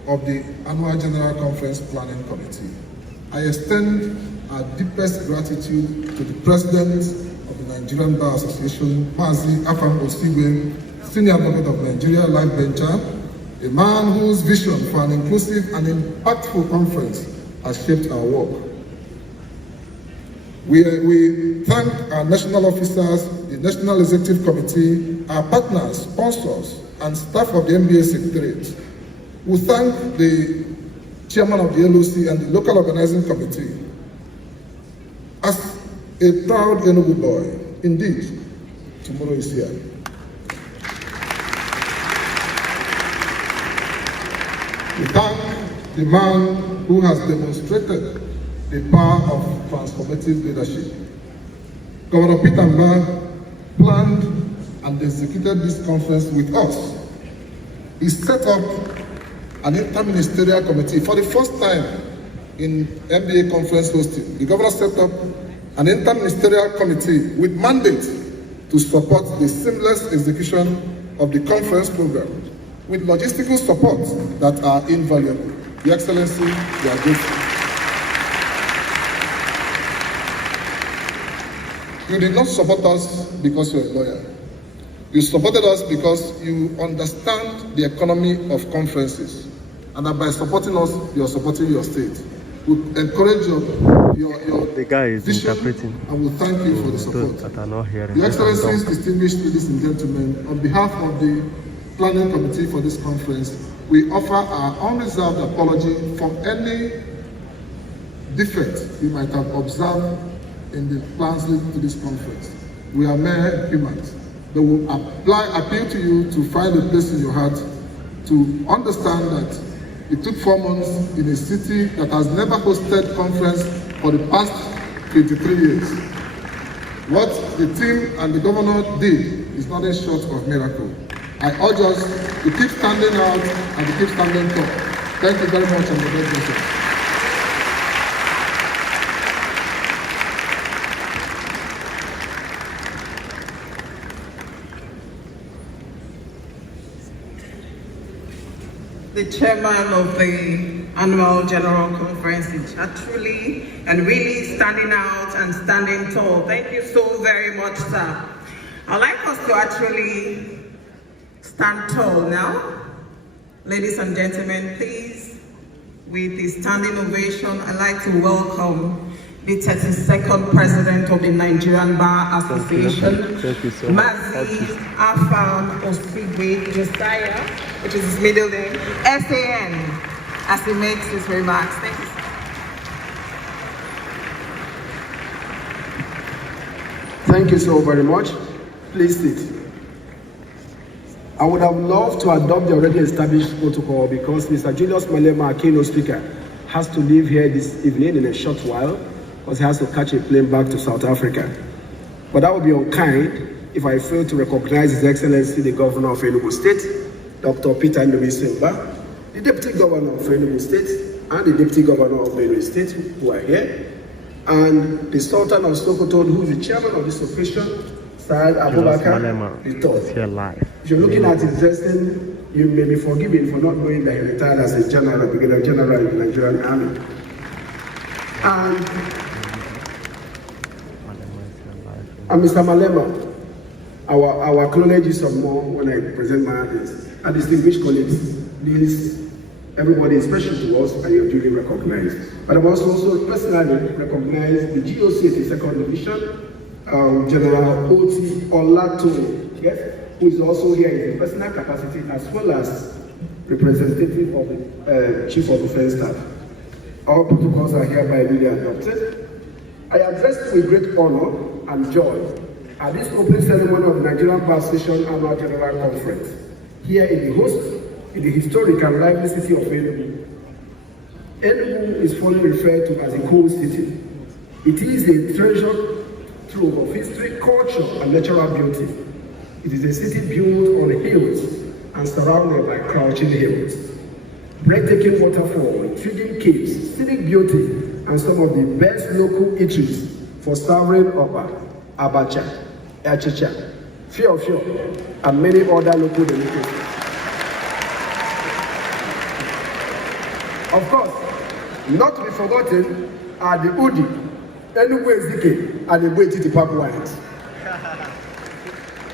of the Annual General Conference Planning Committee, I extend our deepest gratitude to the President of the Nigerian Bar Association, Mazi Afumeo Sigwe, Senior Advocate of Nigeria, Life Venture, a man whose vision for an inclusive and impactful conference has shaped our work. We thank our national officers, the National Executive Committee, our partners, sponsors, and staff of the MBA Secretariat. We thank the Chairman of the LOC and the Local Organizing Committee. As a proud Enugu boy, indeed, tomorrow is here. We thank the man who has demonstrated the power of transformative leadership. Governor Peter Mba planned and executed this conference with us. He set up an interministerial committee. For the first time in MBA conference hosting, the governor set up an interministerial committee with mandate to support the seamless execution of the conference program with logistical support that are invaluable. Your Excellency, we are grateful. You did not support us because you're a lawyer. You supported us because you understand the economy of conferences, and that by supporting us, you are supporting your state. We encourage your the guy is vision, interpreting, and we thank you for the support. that are not hearing. Your Excellencies, distinguished ladies and gentlemen, on behalf of the planning committee for this conference, we offer our unreserved apology for any defect you might have observed in the plans leading to this conference. We are mere humans. They will appeal to you to find a place in your heart to understand that it took 4 months in a city that has never hosted conference for the past 23 years. What the team and the governor did is nothing short of miracle. I urge us to keep standing out and to keep standing tall. Thank you very much, and the best wishes. The chairman of the annual general conference is truly and really standing out and standing tall. Thank you so very much, sir. I'd like us to actually stand tall now. Ladies and gentlemen, please, with the standing ovation, I'd like to welcome the 32nd President of the Nigerian Bar Association, Mazi Afam Osigwe Josiah, which is his middle name, SAN, as he makes his remarks. Thank you. Thank you so very much. Please sit. I would have loved to adopt the already established protocol because Mr. Julius Malema, our Keynote speaker, has to leave here this evening in a short while because he has to catch a plane back to South Africa. But that would be unkind if I fail to recognize His Excellency, the Governor of Enugu State, Dr. Peter Simba, the Deputy Governor of Enugu State, and the Deputy Governor of Benue State, who are here, and the Sultan of Sokoto, who is the chairman of this occasion, Saad Abubakar III. If you're looking at his dressing, you may be forgiven for not knowing that he retired as a general, brigadier general in the Nigerian Army. And Mr. Malema, our acknowledge is some more when I present my answers. And distinguished colleagues, please, everybody is special to us and you're duly recognized. But I must also personally recognize the GOC 82nd Division, General Oti Olato, yes, who is also here in his personal capacity as well as representative of the Chief of Defense Staff. All protocols are hereby duly adopted. I address you with great honor and joy at this opening ceremony of the Nigerian Bar Association Annual General Conference, here in the historic and lively city of Enugu. Enugu is fondly referred to as a cool city. It is a treasure trove of history, culture, and natural beauty. It is a city built on hills and surrounded by crouching hills. Breathtaking waterfall, intriguing caves, scenic beauty, and some of the best local eateries for serving Oba, Abacha, Achicha, Fio, and many other local delicacies. Of course, not to be forgotten are the Udi, Enugu Ezike, and the Bwetiti Park wines.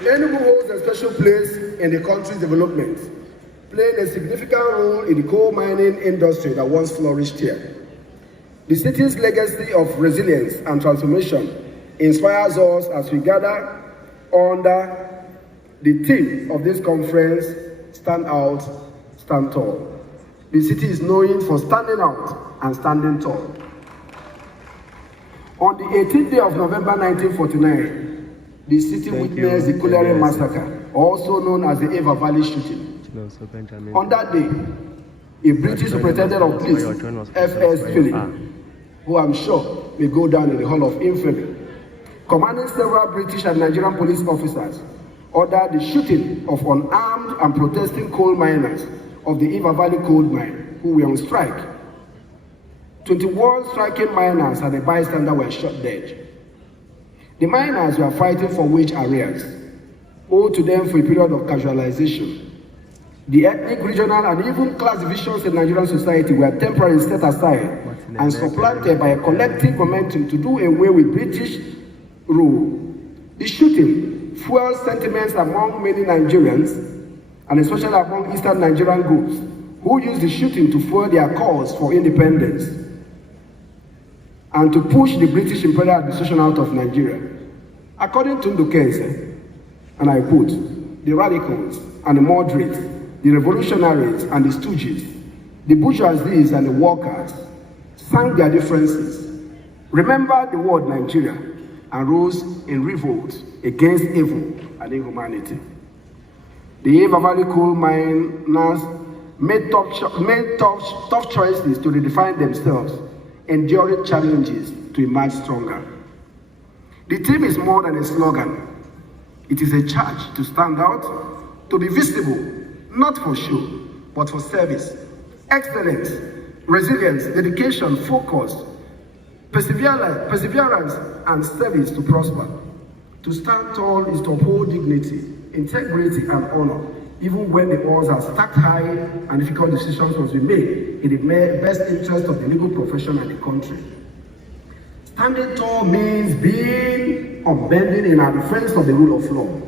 Enugu holds a special place in the country's development, playing a significant role in the coal mining industry that once flourished here. The city's legacy of resilience and transformation inspires us as we gather under the theme of this conference, Stand Out, Stand Tall. The city is known for standing out and standing tall. On the 18th day of November 1949, the city witnessed the Kulere Massacre, also known as the Eva Valley shooting. On that day, a British superintendent of police, F.S. Philip, who I'm sure may go down in the Hall of Infamy, commanding several British and Nigerian police officers, ordered the shooting of unarmed and protesting coal miners of the Eva Valley Gold Mine, who were on strike. 21 striking miners and a bystander were shot dead. The miners were fighting for wage arrears, owed to them for a period of casualization. The ethnic, regional, and even class divisions in Nigerian society were temporarily set aside and supplanted by a collective momentum to do away with British rule. The shooting fueled sentiments among many Nigerians, and especially among Eastern Nigerian groups, who used the shooting to fuel their cause for independence and to push the British imperial administration out of Nigeria. According to Ndukense, and I quote, the radicals and the moderates, the revolutionaries and the stooges, the bourgeoisies and the workers sang their differences, remembered the word Nigeria, and rose in revolt against evil and inhumanity. The Eva Valley coal miners made tough choices to redefine themselves, enduring challenges to emerge stronger. The theme is more than a slogan. It is a charge to stand out, to be visible, not for show, but for service, excellence, resilience, dedication, focus, perseverance, and service to prosper. To stand tall is to uphold dignity, integrity, and honor, even when the odds are stacked high and difficult decisions must be made in the best interest of the legal profession and the country. Standing tall means being unbending in our defense of the rule of law,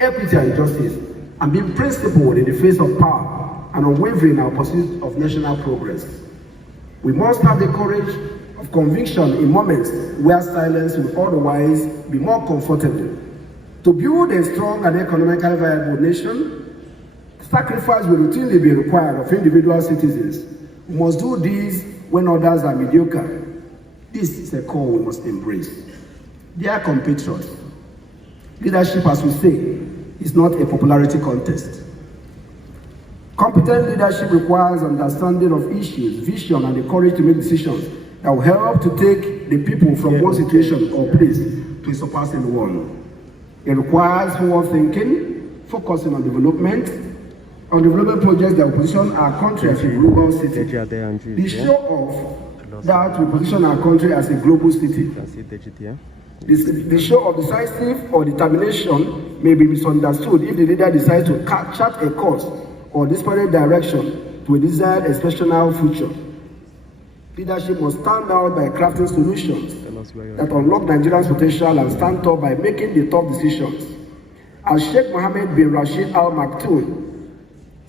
equity and justice, and being principled in the face of power and unwavering in our pursuit of national progress. We must have the courage of conviction in moments where silence will otherwise be more comfortable. To build a strong and economically viable nation, sacrifice will routinely be required of individual citizens. We must do this when others are mediocre. This is a call we must embrace. Dear compatriots, leadership, as we say, is not a popularity contest. Competent leadership requires understanding of issues, vision, and the courage to make decisions that will help to take the people from one situation or place to a surpassing one. It requires forward thinking, focusing on development projects that will position our country as a global city. The show of that will position our country as a global city. The show of decisive or determination may be misunderstood if the leader decides to chart a course or disparate direction to a desired exceptional future. Leadership must stand out by crafting solutions that unlock Nigeria's potential and stand tall by making the tough decisions. As Sheikh Mohammed bin Rashid Al Maktoum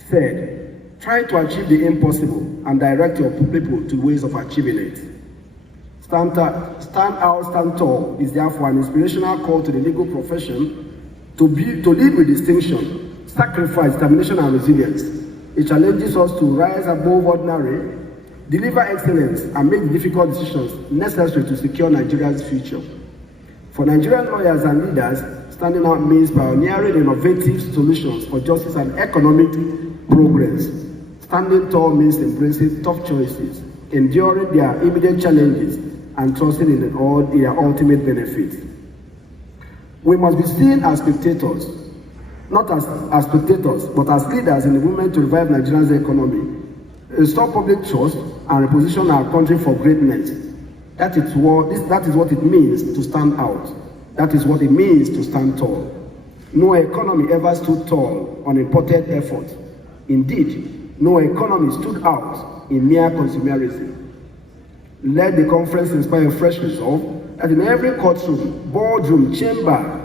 said, try to achieve the impossible and direct your people to ways of achieving it. Stand out, stand tall is therefore an inspirational call to the legal profession to lead with distinction, sacrifice, determination, and resilience. It challenges us to rise above ordinary, deliver excellence, and make the difficult decisions necessary to secure Nigeria's future. For Nigerian lawyers and leaders, standing out means pioneering innovative solutions for justice and economic progress. Standing tall means embracing tough choices, enduring their immediate challenges, and trusting in their ultimate benefits. We must be seen as spectators, not as spectators, but as leaders in the movement to revive Nigeria's economy, restore public trust, and reposition our country for greatness. That is what it means to stand out. That is what it means to stand tall. No economy ever stood tall on imported effort. Indeed, no economy stood out in mere consumerism. Let the conference inspire a fresh resolve that in every courtroom, boardroom, chamber,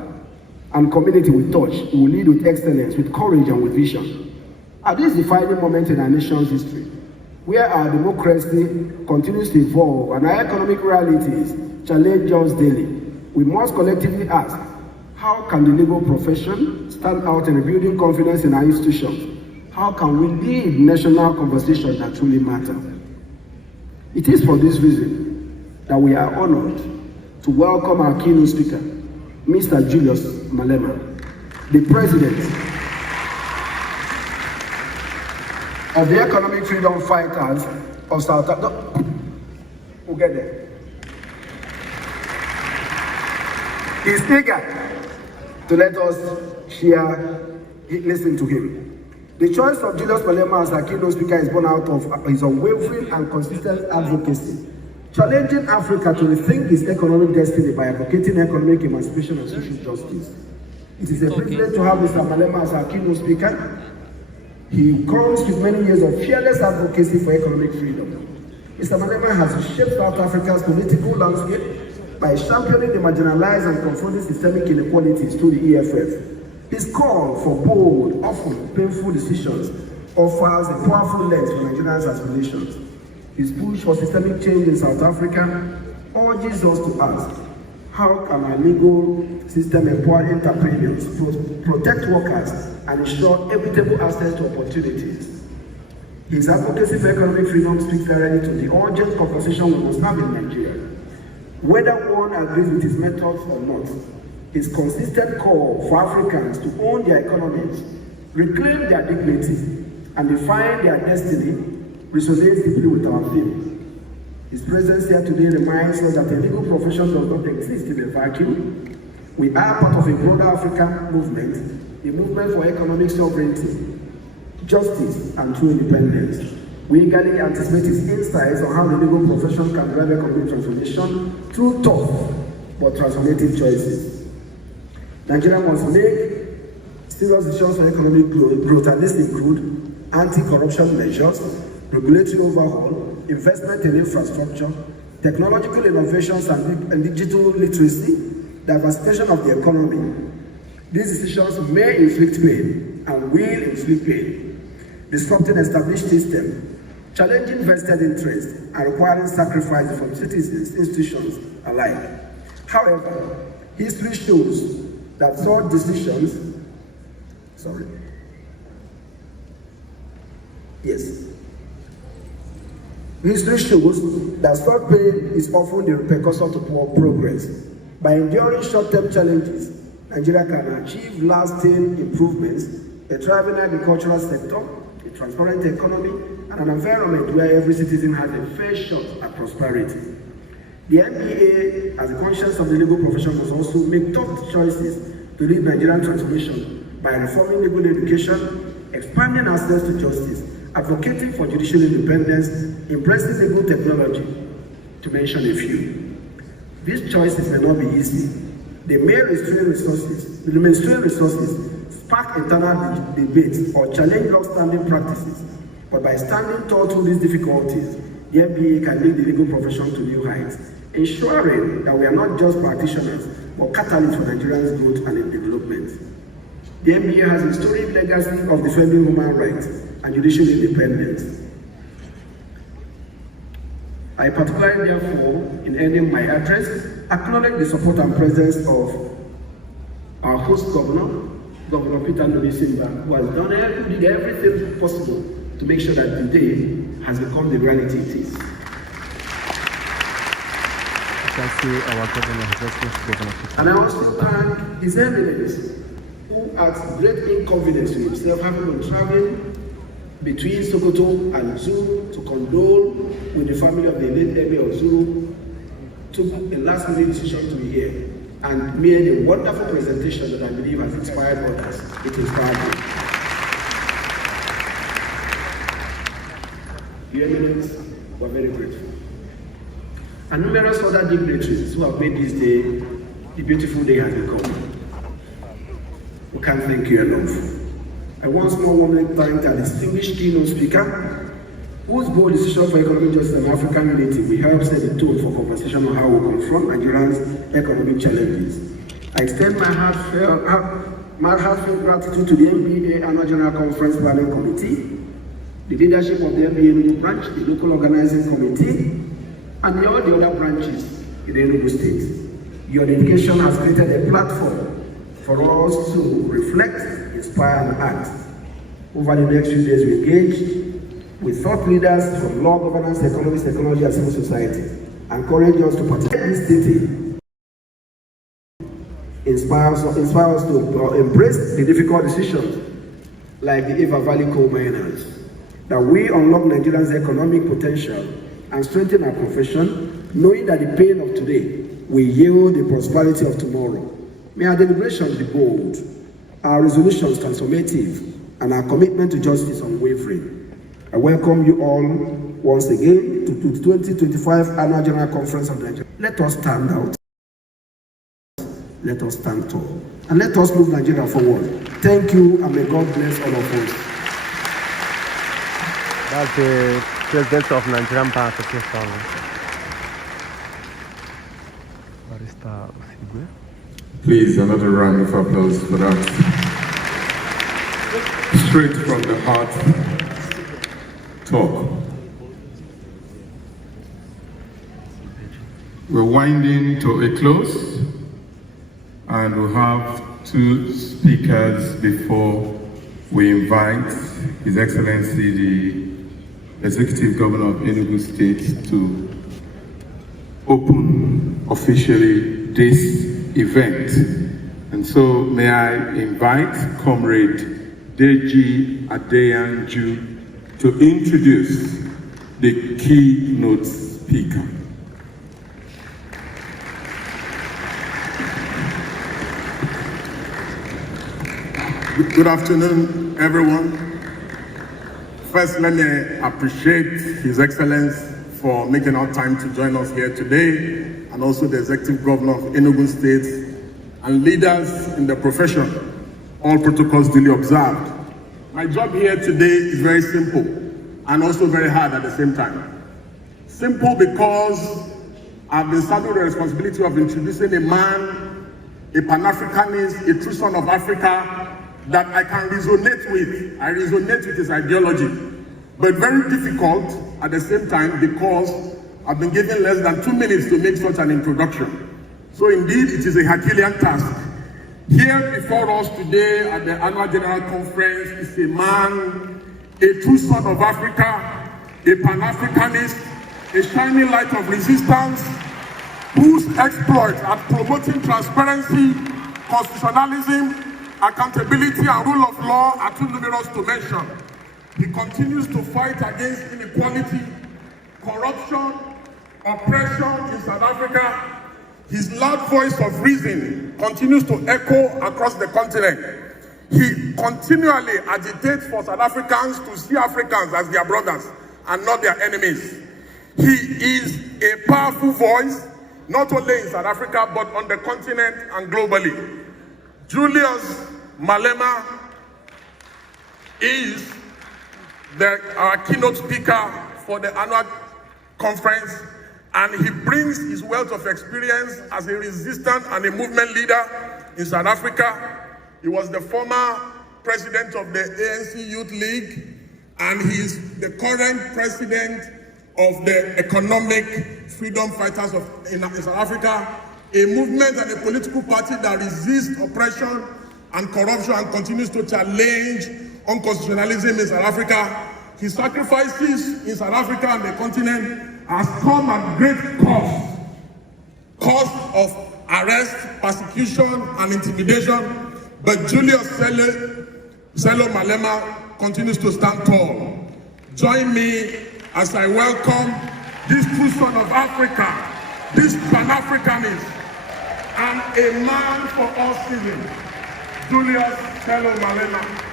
and community we touch, we will lead with excellence, with courage, and with vision. At this defining moment in our nation's history, where our democracy continues to evolve and our economic realities challenge us daily, we must collectively ask, how can the legal profession stand out in rebuilding confidence in our institutions? How can we lead national conversations that truly matter? It is for this reason that we are honored to welcome our keynote speaker, Mr. Julius Malema, the President of the Economic Freedom Fighters of South Africa. We'll get there. He's eager to let us listen to him. The choice of Julius Malema as our keynote speaker is born out of his unwavering and consistent advocacy, challenging Africa to rethink its economic destiny by advocating economic emancipation and social justice. It is a privilege to have Mr. Malema as our keynote speaker. He comes with many years of fearless advocacy for economic freedom. Mr. Malema has shaped South Africa's political landscape by championing the marginalized and confronting systemic inequalities through the EFF. His call for bold, often painful decisions offers a powerful lens for Nigerians' aspirations. His push for systemic change in South Africa urges us to ask, how can our legal system empower entrepreneurs, protect workers, and ensure equitable access to opportunities? His advocacy for economic freedom speaks directly to the urgent conversation we must have in Nigeria. Whether one agrees with his methods or not, his consistent call for Africans to own their economies, reclaim their dignity, and define their destiny resonates deeply with our theme. His presence here today reminds us that the legal profession does not exist in a vacuum. We are part of a broader African movement, a movement for economic sovereignty, justice, and true independence. We eagerly anticipate his insights on how the legal profession can drive economic transformation through tough but transformative choices. Nigeria must make serious decisions for economic growth, and this include anti-corruption measures, regulatory overhaul, investment in infrastructure, technological innovations and digital literacy, diversification of the economy. These decisions may inflict pain and will inflict pain, disrupting established systems, challenging vested interests, and requiring sacrifices from citizens, institutions alike. However, history shows that such decisions, history shows that such pain is often the repercussion to poor progress. By enduring short-term challenges, Nigeria can achieve lasting improvements, a thriving agricultural sector, a transparent economy, and an environment where every citizen has a fair shot at prosperity. The NBA, as a conscience of the legal profession, must also make tough choices to lead Nigerian transformation by reforming legal education, expanding access to justice, advocating for judicial independence, embracing legal technology, to mention a few. These choices may not be easy. They may restrain resources, spark internal debates, or challenge long-standing practices. But by standing tall through these difficulties, the NBA can lead the legal profession to new heights, ensuring that we are not just practitioners, but catalysts for Nigerians' growth and development. The NBA has a storied legacy of defending human rights and judicial independence. I particularly, therefore, in ending my address, acknowledge the support and presence of our host governor, Governor Peter Ndubuisi, who has done everything possible to make sure that today has become the reality it is. And I also thank His Eminence, who at great inconvenience to himself, having been traveling between Sokoto and Zulu to condole with the family of the late Emir of Zulu, took a last-minute decision to be here and made a wonderful presentation that I believe has inspired others. It inspired me. Your Eminence, we're very grateful. And numerous other dignitaries who have made this day the beautiful day has become. We can't thank you enough. I once more warmly thank our distinguished keynote speaker, whose bold decision for economic justice and African unity will help set the tone for conversation on how we confront Nigerians' economic challenges. I extend my heartfelt gratitude to the NBA Annual General Conference Planning Committee, the leadership of the NBA Enugu branch, the local organizing committee, and all the other branches in the Enugu State. Your dedication has created a platform for us to reflect, inspire, and act. Over the next few days, we engage with thought leaders from law, governance, economics, technology, and civil society, encourage us to participate in this city, inspire us to embrace the difficult decisions like the Eva Valley coal miners, that we unlock Nigeria's economic potential and strengthen our profession, knowing that the pain of today will yield the prosperity of tomorrow. May our deliberations be bold, our resolutions transformative, and our commitment to justice unwavering. I welcome you all once again to the 2025 Annual General Conference of Nigeria. Let us stand out. Let us stand tall. And let us move Nigeria forward. Thank you, and may God bless all of us. That's the President of Nigerian Bar Association, Barrister Osigwe. Please, another round of applause for that. Straight from the heart talk. We're winding to a close, and we'll have two speakers before we invite His Excellency the Executive Governor of Enugu State to open officially this event. And so may I invite Comrade Deji Adeyanju to introduce the keynote speaker. Good afternoon, everyone. First, let me appreciate His Excellency for making our time to join us here today, and also the Executive Governor of Enugu State and leaders in the profession, all protocols duly observed. My job here today is very simple and also very hard at the same time. Simple because I've been saddled the responsibility of introducing a man, a Pan-Africanist, a true son of Africa, that I can resonate with. I resonate with his ideology, but very difficult at the same time because I've been given less than 2 minutes to make such an introduction. So indeed, it is a Herculean task. Here before us today at the Annual General Conference is a man, a true son of Africa, a Pan-Africanist, a shining light of resistance, whose exploits at promoting transparency, constitutionalism, accountability and rule of law are too numerous to mention. He continues to fight against inequality, corruption, oppression in South Africa. His loud voice of reason continues to echo across the continent. He continually agitates for South Africans to see Africans as their brothers and not their enemies. He is a powerful voice, not only in South Africa, but on the continent and globally. Julius Malema is our keynote speaker for the annual conference, and he brings his wealth of experience as a resistance and a movement leader in South Africa. He was the former president of the ANC Youth League, and he is the current president of the Economic Freedom Fighters in South Africa, a movement and a political party that resists oppression and corruption and continues to challenge unconstitutionalism in South Africa. His sacrifices in South Africa and the continent has come at great cost of arrest, persecution, and intimidation. But Julius Malema continues to stand tall. Join me as I welcome this true son of Africa, this Pan-Africanist, and a man for all seasons, Julius Malema.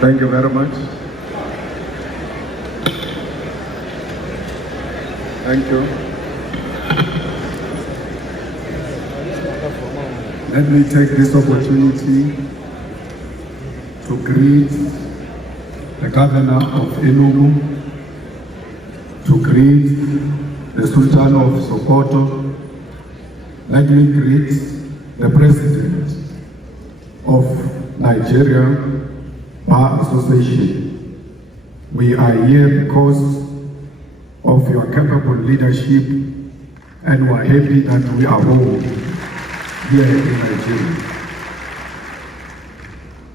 Thank you very much. Thank you. Let me take this opportunity to greet the Governor of Enugu, to greet the Sultan of Sokoto. Let me greet the President of Nigeria Bar Association. We are here because of your capable leadership, and we are happy that we are home here in Nigeria.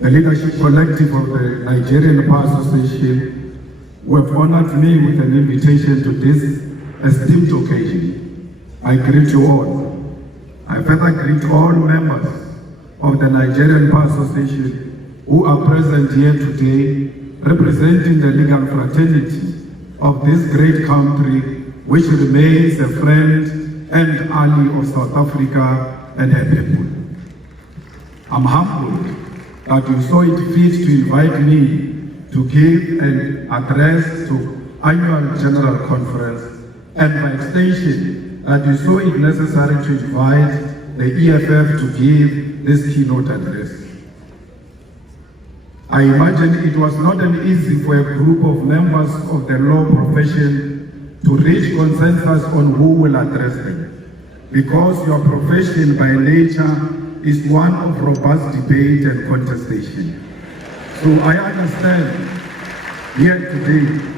The leadership collective of the Nigerian Bar Association have honored me with an invitation to this esteemed occasion. I greet you all. I further greet all members of the Nigerian Bar Association who are present here today, representing the legal fraternity of this great country, which remains a friend and ally of South Africa and her people. I'm humbled that you saw it fit to invite me to give an address to annual general conference, and by extension, that you saw it necessary to invite the EFF to give this keynote address. I imagine it was not easy for a group of members of the law profession to reach consensus on who will address them, because your profession by nature is one of robust debate and contestation. So I understand here today.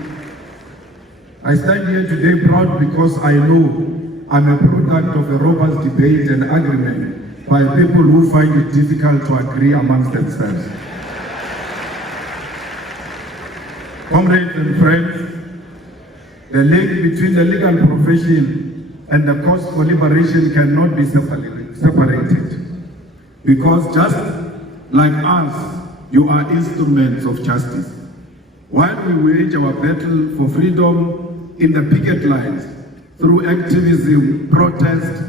I stand here today proud because I know I'm a product of a robust debate and agreement by people who find it difficult to agree amongst themselves. Comrades and friends, the link between the legal profession and the cause for liberation cannot be separated. Because just like us, you are instruments of justice. While we wage our battle for freedom in the picket lines, through activism, protest,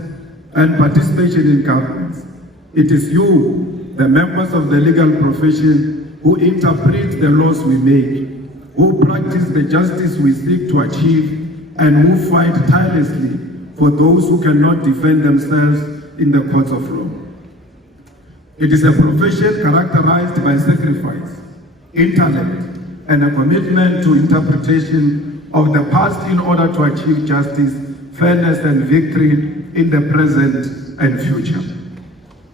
and participation in governments, it is you, the members of the legal profession, who interpret the laws we make, who practice the justice we seek to achieve, and who fight tirelessly for those who cannot defend themselves in the courts of law. It is a profession characterized by sacrifice, intellect, and a commitment to interpretation of the past in order to achieve justice, fairness, and victory in the present and future.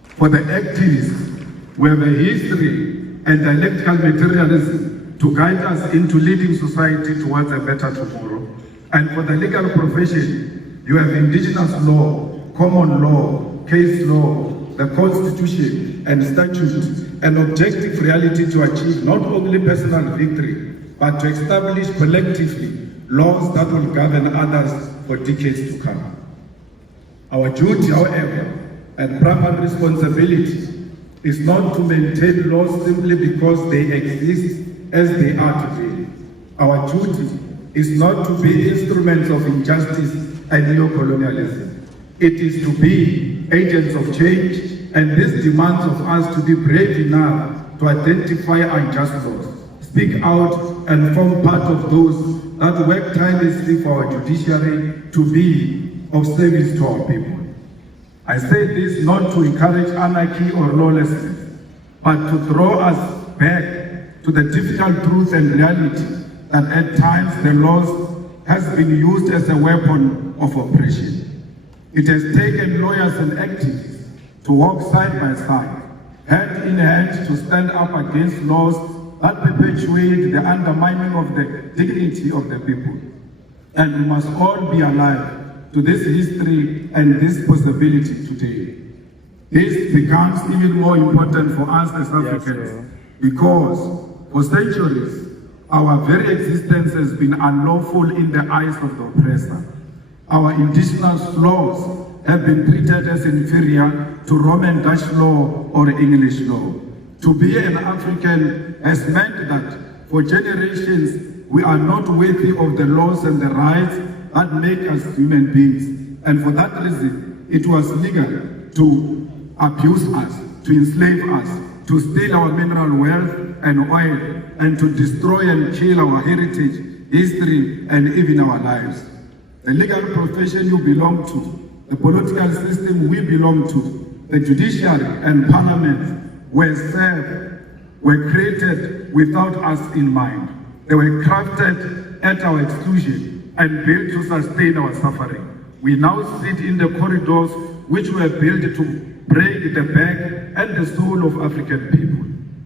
For the activists, we have a history and dialectical materialism to guide us into leading society towards a better tomorrow. And for the legal profession, you have indigenous law, common law, case law, the Constitution and statutes, and objective reality to achieve not only personal victory, but to establish collectively laws that will govern others for decades to come. Our duty, however, and primary responsibility is not to maintain laws simply because they exist as they are today. Our duty is not to be instruments of injustice and neocolonialism. It is to be agents of change, and this demands of us to be brave enough to identify unjust laws, speak out, and form part of those that work tirelessly for our judiciary to be of service to our people. I say this not to encourage anarchy or lawlessness, but to draw us back to the difficult truth and reality that at times the laws has been used as a weapon of oppression. It has taken lawyers and activists to walk side by side, hand in hand, to stand up against laws that perpetuate the undermining of the dignity of the people. And we must all be alive to this history and this possibility today. This becomes even more important for us as Africans, because for centuries, our very existence has been unlawful in the eyes of the oppressor. Our indigenous laws have been treated as inferior to Roman Dutch law or English law. To be an African has meant that for generations we are not worthy of the laws and the rights that make us human beings. And for that reason, it was legal to abuse us, to enslave us, to steal our mineral wealth and oil, and to destroy and kill our heritage, history, and even our lives. The legal profession you belong to, the political system we belong to, the judiciary and parliament were created without us in mind. They were crafted at our exclusion and built to sustain our suffering. We now sit in the corridors which were built to break the back and the soul of African people.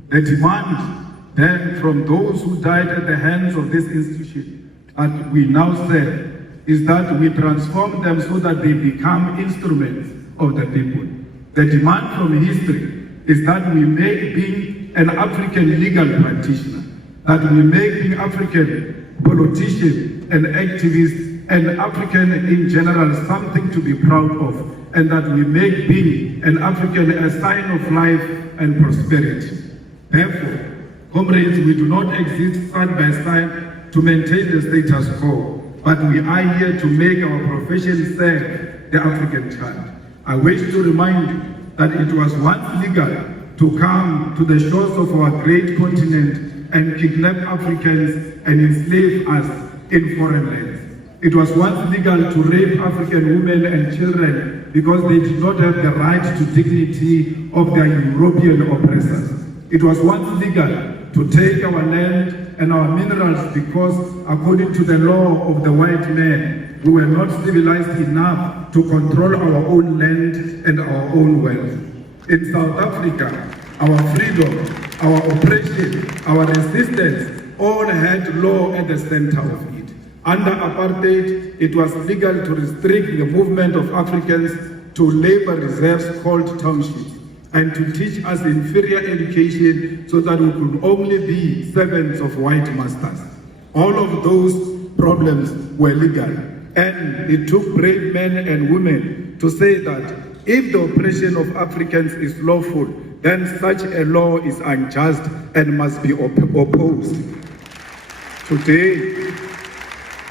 The demand then from those who died at the hands of this institution that we now serve is that we transform them so that they become instruments of the people. The demand from history is that we make being an African legal practitioner, that we make being African politician and activist and African in general something to be proud of, and that we make being an African a sign of life and prosperity. Therefore, comrades, we do not exist side by side to maintain the status quo, but we are here to make our profession serve the African child. I wish to remind you that it was once legal to come to the shores of our great continent and kidnap Africans and enslave us in foreign lands. It was once legal to rape African women and children because they did not have the right to dignity of their European oppressors. It was once legal to take our land and our minerals because, according to the law of the white man, we were not civilized enough to control our own land and our own wealth. In South Africa, our freedom, our oppression, our resistance, all had law at the center of it. Under apartheid, it was legal to restrict the movement of Africans to labor reserves called townships, and to teach us inferior education so that we could only be servants of white masters. All of those problems were legal, and it took brave men and women to say that if the oppression of Africans is lawful, then such a law is unjust and must be opposed. Today,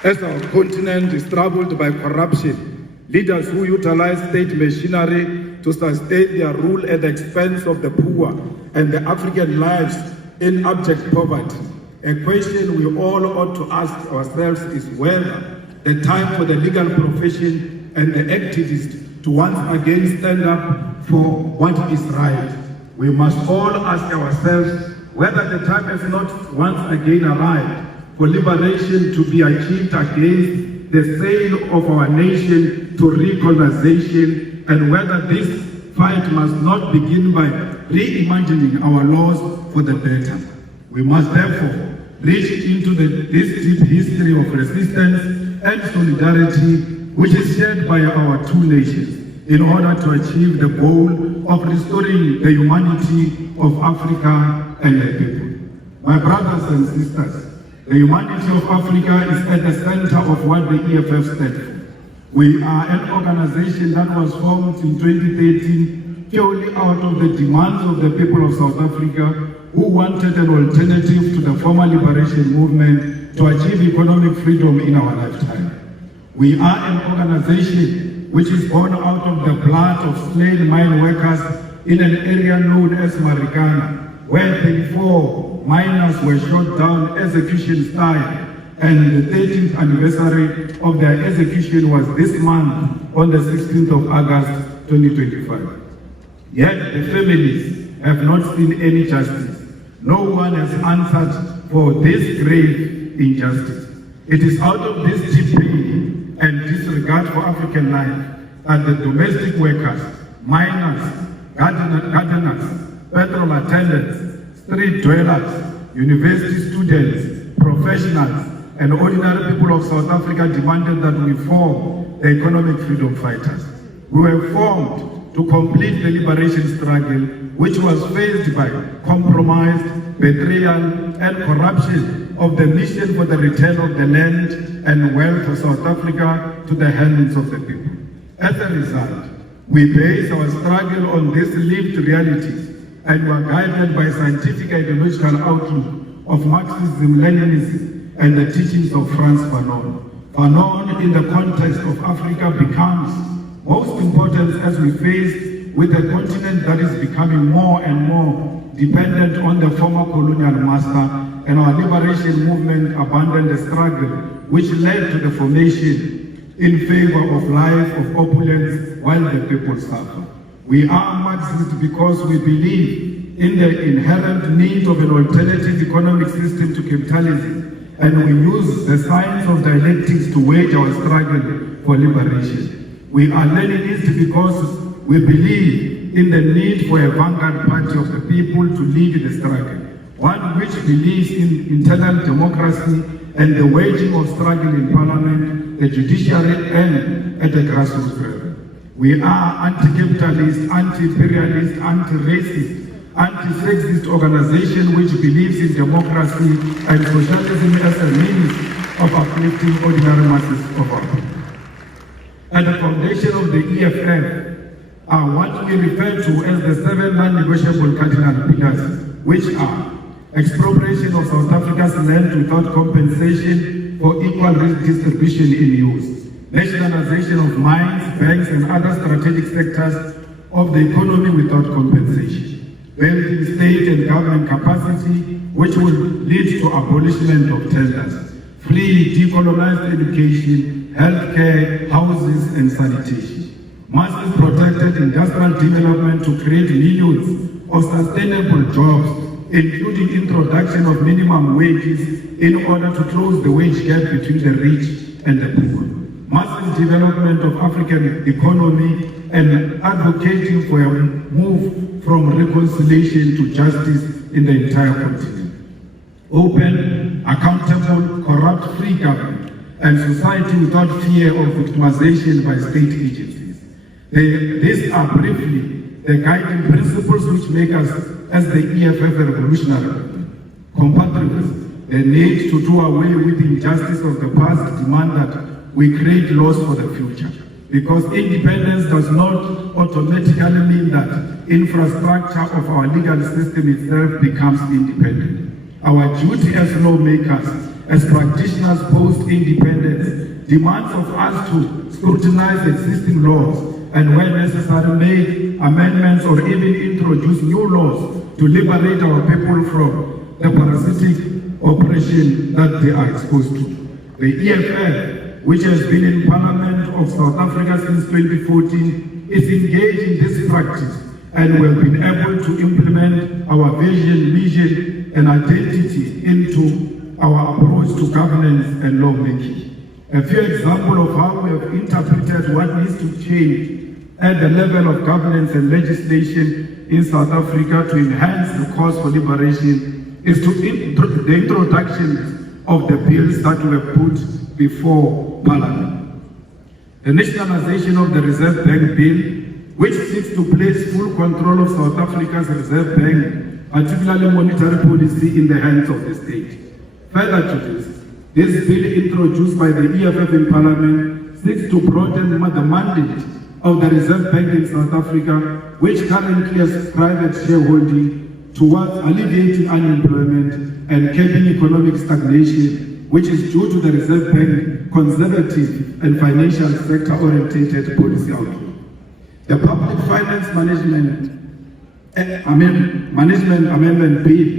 as our continent is troubled by corruption, leaders who utilize state machinery to sustain their rule at the expense of the poor and the African lives in abject poverty, a question we all ought to ask ourselves is whether the time for the legal profession and the activists to once again stand up for what is right. We must all ask ourselves whether the time has not once again arrived for liberation to be achieved against the sale of our nation to recolonization, and whether this fight must not begin by reimagining our laws for the better. We must therefore reach into this deep history of resistance and solidarity which is shared by our two nations in order to achieve the goal of restoring the humanity of Africa and the people. My brothers and sisters, the humanity of Africa is at the center of what the EFF stands for. We are an organization that was formed in 2013 purely out of the demands of the people of South Africa who wanted an alternative to the former liberation movement to achieve economic freedom in our lifetime. We are an organization which is born out of the blood of slain mine workers in an area known as Marikana, where 34 miners were shot down execution style, and the 13th anniversary of their execution was this month on the 16th of August 2025. Yet the families have not seen any justice. No one has answered for this grave injustice. It is out of this deep pain and disregard for African life that the domestic workers, miners, gardeners, petrol attendants, street dwellers, university students, professionals, and ordinary people of South Africa demanded that we form the economic freedom fighters. We were formed to complete the liberation struggle, which was faced by compromise, betrayal, and corruption of the mission for the return of the land and wealth of South Africa to the hands of the people. As a result, we base our struggle on these lived realities, and were guided by scientific ideological outlook of Marxism, Leninism, and the teachings of Frantz Fanon. Fanon, in the context of Africa, becomes most important as we face with a continent that is becoming more and more dependent on the former colonial master, and our liberation movement abandoned the struggle which led to the formation in favor of life of opulence while the people suffer. We are Marxists because we believe in the inherent need of an alternative economic system to capitalism, and we use the science of dialectics to wage our struggle for liberation. We are Leninists because we believe in the need for a vanguard party of the people to lead the struggle, one which believes in internal democracy and the waging of struggle in parliament, the judiciary, and at the grassroots level. We are anti-capitalist, anti-imperialist, anti-racist, anti-sexist organization which believes in democracy and socialism as a means of uplifting ordinary masses of our people. At the foundation of the EFF are what we refer to as the 7 non-negotiable cardinal pillars which are expropriation of South Africa's land without compensation for equal redistribution in use, nationalization of mines, banks, and other strategic sectors of the economy without compensation, building state and government capacity, which will lead to abolishment of tenders, free decolonized education, healthcare, houses, and sanitation, massive protected industrial development to create millions of sustainable jobs, including introduction of minimum wages in order to close the wage gap between the rich and the poor, massive development of African economy, and advocating for a move from reconciliation to justice in the entire continent. Open, accountable, corrupt-free government, and society without fear of victimization by state agencies. These are briefly the guiding principles which make us, as the EFF, a revolutionary movement. Compatriots, the need to do away with the injustice of the past demand that we create laws for the future. Because independence does not automatically mean that infrastructure of our legal system itself becomes independent. Our duty as lawmakers, as practitioners post-independence, demands of us to scrutinize existing laws and where necessary make amendments or even introduce new laws to liberate our people from the parasitic oppression that they are exposed to. The EFF, which has been in Parliament of South Africa since 2014, is engaged in this practice, and we have been able to implement our vision, mission, and identity into our approach to governance and lawmaking. A few examples of how we have interpreted what needs to change at the level of governance and legislation in South Africa to enhance the cause for liberation is the introduction of the bills that were put before Parliament. The nationalization of the Reserve Bank Bill, which seeks to place full control of South Africa's Reserve Bank, particularly monetary policy, in the hands of the state. Further to this bill introduced by the EFF in Parliament seeks to broaden the mandate of the Reserve Bank in South Africa, which currently has private shareholding, towards alleviating unemployment and curbing economic stagnation, which is due to the Reserve Bank conservative and financial sector-oriented policy outlook. The Public Finance Management Amendment Bill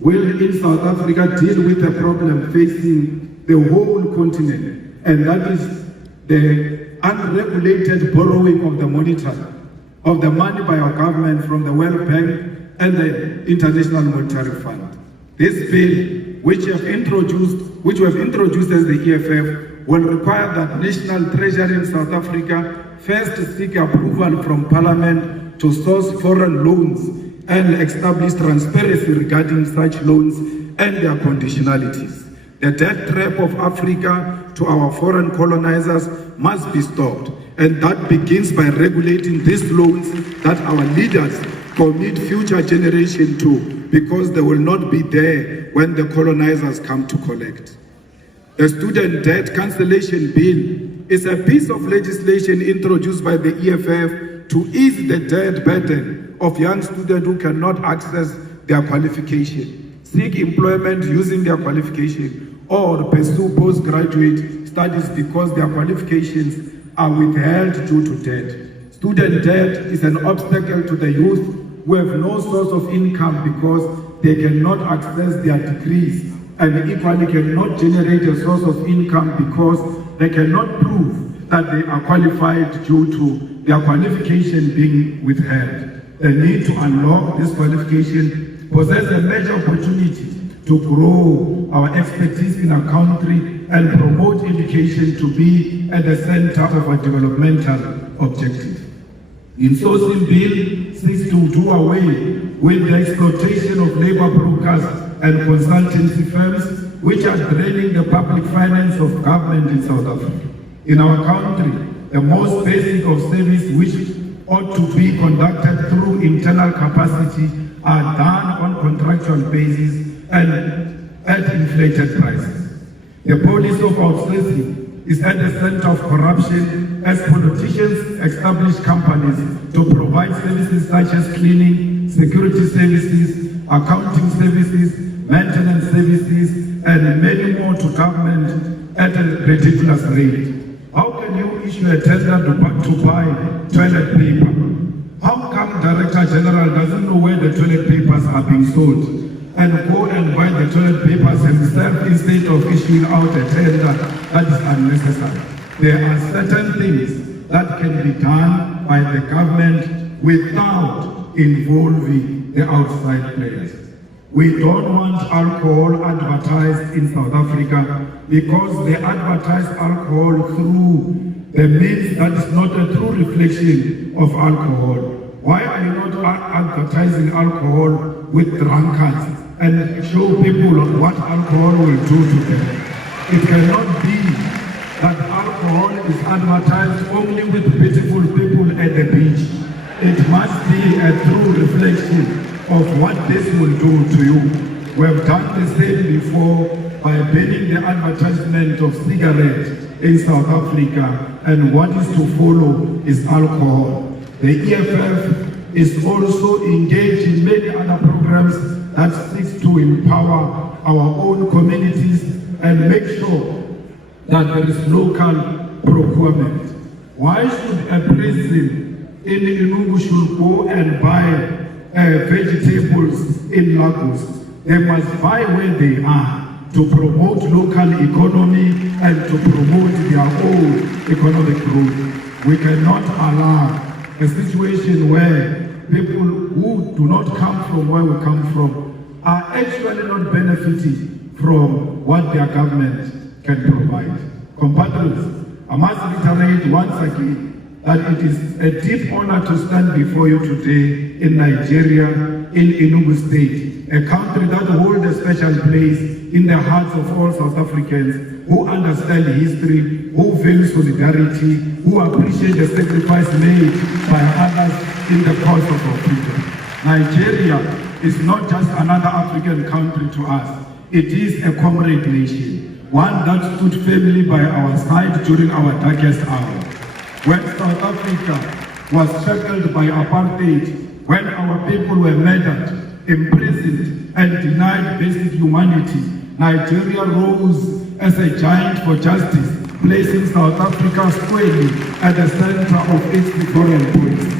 will in South Africa deal with the problem facing the whole continent, and that is the unregulated borrowing of the money by our government from the World Bank and the International Monetary Fund. This bill, which we have introduced as the EFF, will require that National Treasury in South Africa first seek approval from Parliament to source foreign loans and establish transparency regarding such loans and their conditionalities. The debt trap of Africa to our foreign colonizers must be stopped, and that begins by regulating these loans that our leaders commit future generations to, because they will not be there when the colonizers come to collect. The Student Debt Cancellation Bill is a piece of legislation introduced by the EFF to ease the debt burden of young students who cannot access their qualification, seek employment using their qualification, or pursue postgraduate studies because their qualifications are withheld due to debt. Student debt is an obstacle to the youth who have no source of income because they cannot access their degrees, and equally cannot generate a source of income because they cannot prove that they are qualified due to their qualification being withheld. The need to unlock this qualification possesses a major opportunity to grow our expertise in our country and promote education to be at the center of our developmental objectives. The insourcing bill seeks to do away with the exploitation of labor brokers and consultancy firms which are draining the public finance of government in South Africa. In our country, the most basic of service which ought to be conducted through internal capacity are done on contractual basis and at inflated prices. The policy of outsourcing is at the center of corruption as politicians establish companies to provide services such as cleaning, security services, accounting services, maintenance services, and many more to government at a ridiculous rate. How can you issue a tender to buy toilet paper? How come Director General doesn't know where the toilet papers are being sold and go and buy the toilet papers himself instead of issuing out a tender that is unnecessary? There are certain things that can be done by the government without involving the outside players. We don't want alcohol advertised in South Africa because they advertise alcohol through the means that is not a true reflection of alcohol. Why are you not advertising alcohol with drunkards and show people what alcohol will do to them? It cannot be that alcohol is advertised only with beautiful people at the beach. It must be a true reflection of what this will do to you. We have done the same before by banning the advertisement of cigarettes in South Africa, and what is to follow is alcohol. The EFF is also engaged in many other programs that seek to empower our own communities and make sure that there is local procurement. Why should a person in Enugu should go and buy vegetables in Lagos? They must buy where they are to promote local economy and to promote their own economic growth. We cannot allow a situation where people who do not come from where we come from are actually not benefiting from what their government can provide. Compatriots, I must reiterate once again that it is a deep honor to stand before you today in Nigeria, in Enugu State, a country that holds a special place in the hearts of all South Africans who understand history, who value solidarity, who appreciate the sacrifice made by others in the cause of our freedom. Nigeria is not just another African country to us. It is a comrade nation, one that stood firmly by our side during our darkest hour. When South Africa was shackled by apartheid, when our people were murdered, imprisoned, and denied basic humanity, Nigeria rose as a giant for justice, placing South Africa squarely at the center of its Victorian policy.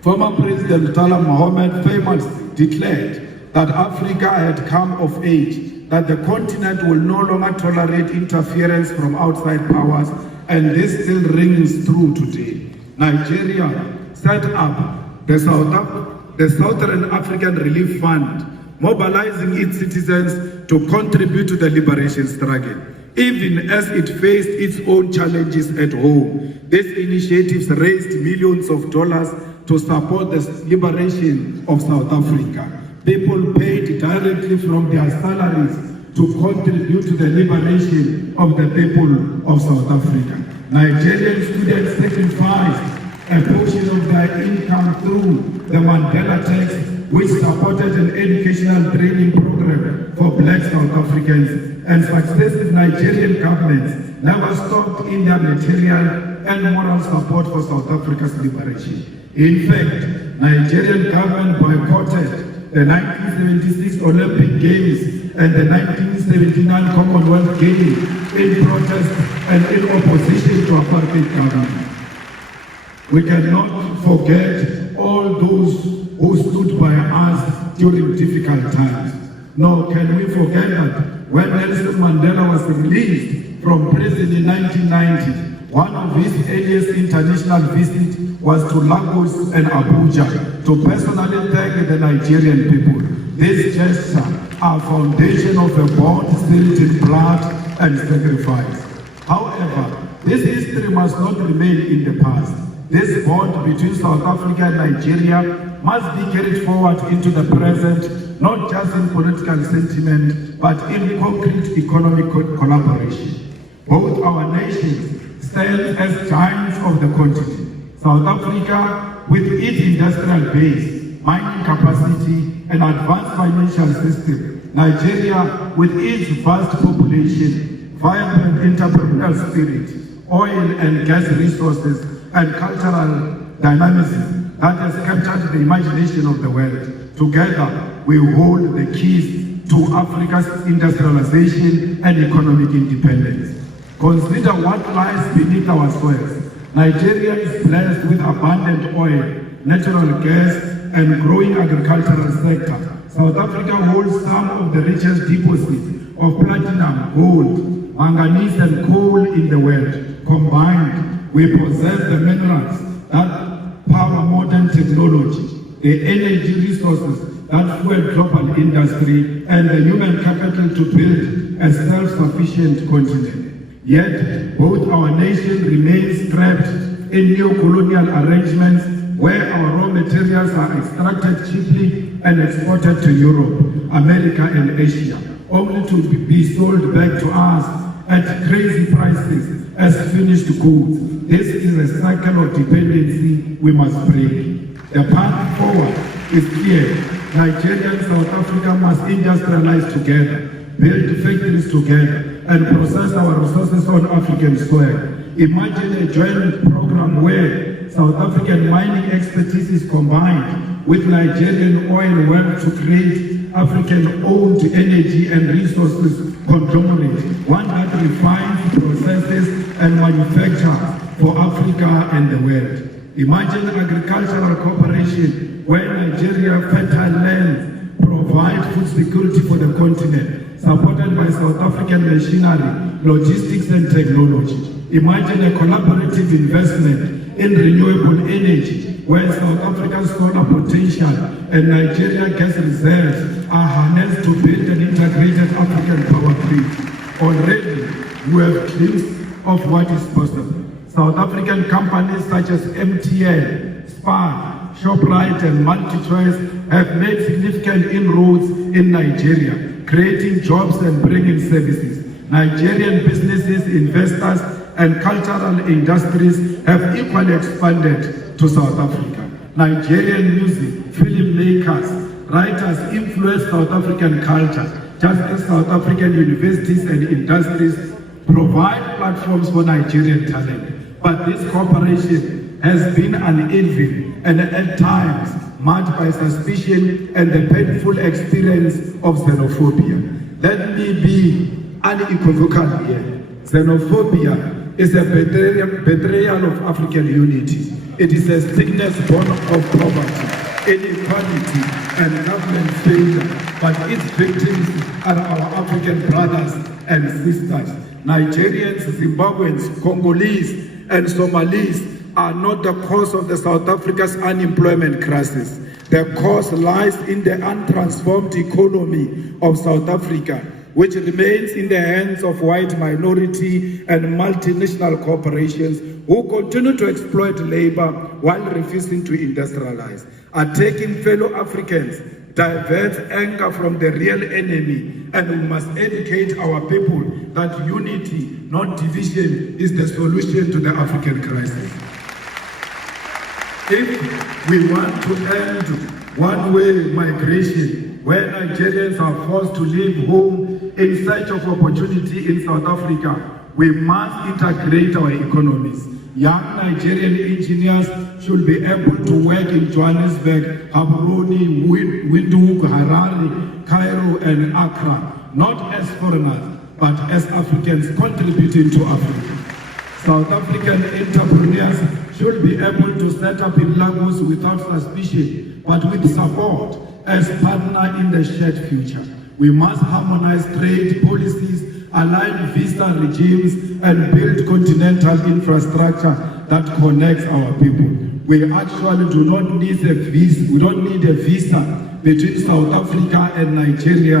Former President Salah Mohammed famously declared that Africa had come of age, that the continent will no longer tolerate interference from outside powers, and this still rings true today. Nigeria set up the Southern African Relief Fund, mobilizing its citizens to contribute to the liberation struggle. Even as it faced its own challenges at home, these initiatives raised millions of dollars to support the liberation of South Africa. People paid directly from their salaries to contribute to the liberation of the people of South Africa. Nigerian students sacrificed a portion of their income through the Mandela Tax, which supported an educational training program for black South Africans, and successive Nigerian governments never stopped in their material and moral support for South Africa's liberation. In fact, Nigerian government boycotted the 1976 Olympic Games and the 1979 Commonwealth Games in protest and in opposition to apartheid government. We cannot forget all those who stood by us during difficult times. Nor can we forget that when Nelson Mandela was released from prison in 1990, one of his earliest international visits was to Lagos and Abuja to personally thank the Nigerian people. This gesture, a foundation of a bond sealed in blood and sacrifice. However, this history must not remain in the past. This bond between South Africa and Nigeria must be carried forward into the present, not just in political sentiment, but in concrete economic collaboration. Both our nations stand as giants of the continent. South Africa, with its industrial base, mining capacity, and advanced financial system. Nigeria, with its vast population, vibrant entrepreneurial spirit, oil and gas resources, and cultural dynamism that has captured the imagination of the world. Together, we hold the keys to Africa's industrialization and economic independence. Consider what lies beneath our soils. Nigeria is blessed with abundant oil, natural gas, and growing agricultural sector. South Africa holds some of the richest deposits of platinum, gold, manganese, and coal in the world. Combined, we possess the minerals that power modern technology, the energy resources that fuel global industry, and the human capital to build a self-sufficient continent. Yet, both our nation remains trapped in neo-colonial arrangements where our raw materials are extracted cheaply and exported to Europe, America, and Asia, only to be sold back to us at crazy prices as finished goods. This is a cycle of dependency we must break. The path forward is clear. Nigeria and South Africa must industrialize together, build factories together, and process our resources on African soil. Imagine a joint program where South African mining expertise is combined with Nigerian oil wealth to create African-owned energy and resources conglomerate, one that refines, processes, and manufactures for Africa and the world. Imagine agricultural cooperation where Nigeria fertile lands provide food security for the continent, supported by South African machinery, logistics, and technology. Imagine a collaborative investment in renewable energy, where South Africa's solar potential and Nigeria gas reserves are harnessed to build an integrated African power grid. Already, we have glimpsed of what is possible. South African companies such as MTN, Spar, ShopRite, and MultiChoice have made significant inroads in Nigeria, creating jobs and bringing services. Nigerian businesses, investors, and cultural industries have equally expanded to South Africa. Nigerian music, filmmakers, writers influence South African culture, just as South African universities and industries provide platforms for Nigerian talent. But this cooperation has been uneven and at times marked by suspicion and the painful experience of xenophobia. Let me be unequivocal here. Xenophobia is a betrayal of African unity. It is a sickness born of poverty, inequality, and government failure. But its victims are our African brothers and sisters. Nigerians, Zimbabweans, Congolese, and Somalis are not the cause of the South Africa's unemployment crisis. The cause lies in the untransformed economy of South Africa, which remains in the hands of white minority and multinational corporations who continue to exploit labor while refusing to industrialize. Attacking fellow Africans diverts anger from the real enemy, and we must educate our people that unity, not division, is the solution to the African crisis. If we want to end one-way migration, where Nigerians are forced to leave home in search of opportunity in South Africa, we must integrate our economies. Young Nigerian engineers should be able to work in Johannesburg, Gaborone, Windhoek, Harare, Cairo, and Accra, not as foreigners, but as Africans contributing to Africa. South African entrepreneurs should be able to set up in Lagos without suspicion, but with support as partner in the shared future. We must harmonize trade policies, align visa regimes, and build continental infrastructure that connects our people. We actually do not need a visa. We don't need a visa between South Africa and Nigeria.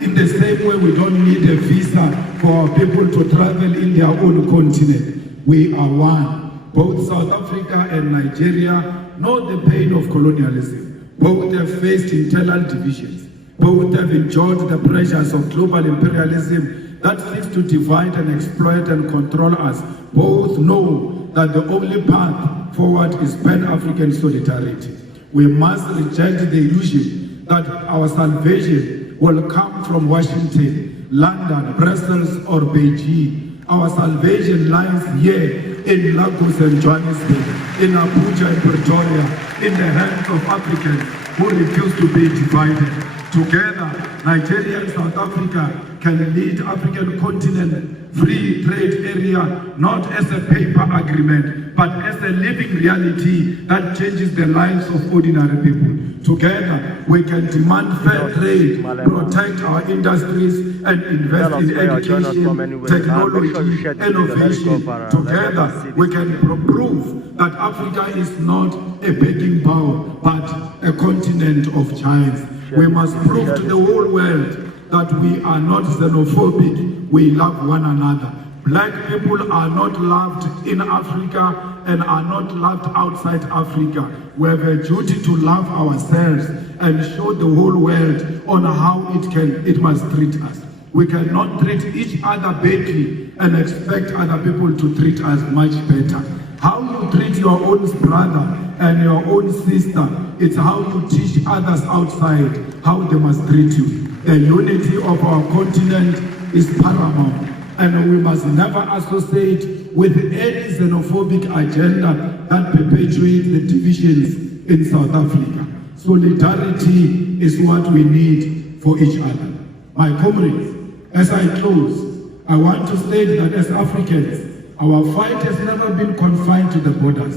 In the same way, we don't need a visa for our people to travel in their own continent. We are one. Both South Africa and Nigeria know the pain of colonialism. Both have faced internal divisions. Both have enjoyed the pressures of global imperialism that seeks to divide and exploit and control us. Both know that the only path forward is Pan-African solidarity. We must reject the illusion that our salvation will come from Washington. London, Brussels, or Beijing. Our salvation lies here in Lagos and Johannesburg, in Abuja and Pretoria, in the hands of Africans who refuse to be divided. Together, Nigeria and South Africa can lead African continent free trade area not as a paper agreement, but as a living reality that changes the lives of ordinary people. Together, we can demand fair trade, protect our industries, and invest in education, technology, innovation. Together, we can prove that Africa is not a begging bowl, but a continent of giants. We must prove to the whole world that we are not xenophobic, we love one another. Black people are not loved in Africa and are not loved outside Africa. We have a duty to love ourselves and show the whole world on how it must treat us. We cannot treat each other badly and expect other people to treat us much better. How you treat your own brother and your own sister, it's how you teach others outside how they must treat you. The unity of our continent is paramount, and we must never associate with any xenophobic agenda that perpetuates the divisions in South Africa. Solidarity is what we need for each other. My comrades, as I close, I want to state that as Africans, our fight has never been confined to the borders.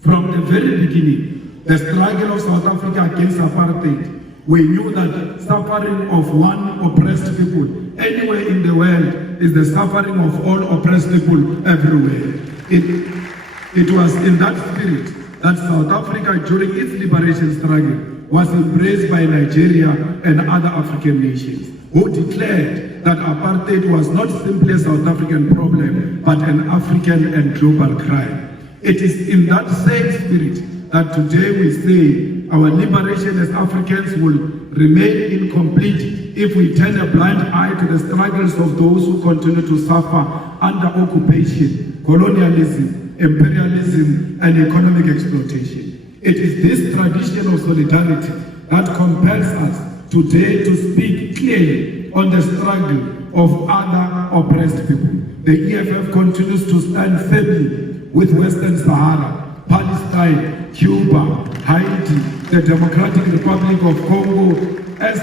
From the very beginning, the struggle of South Africa against apartheid, we knew that suffering of one oppressed people anywhere in the world is the suffering of all oppressed people everywhere. It was in that spirit that South Africa, during its liberation struggle, was embraced by Nigeria and other African nations, who declared that apartheid was not simply a South African problem, but an African and global crime. It is in that same spirit that today we say our liberation as Africans will remain incomplete if we turn a blind eye to the struggles of those who continue to suffer under occupation, colonialism, imperialism, and economic exploitation. It is this tradition of solidarity that compels us today to speak clearly on the struggle of other oppressed people. The EFF continues to stand firmly with Western Sahara, Palestine, Cuba, Haiti, the Democratic Republic of Congo as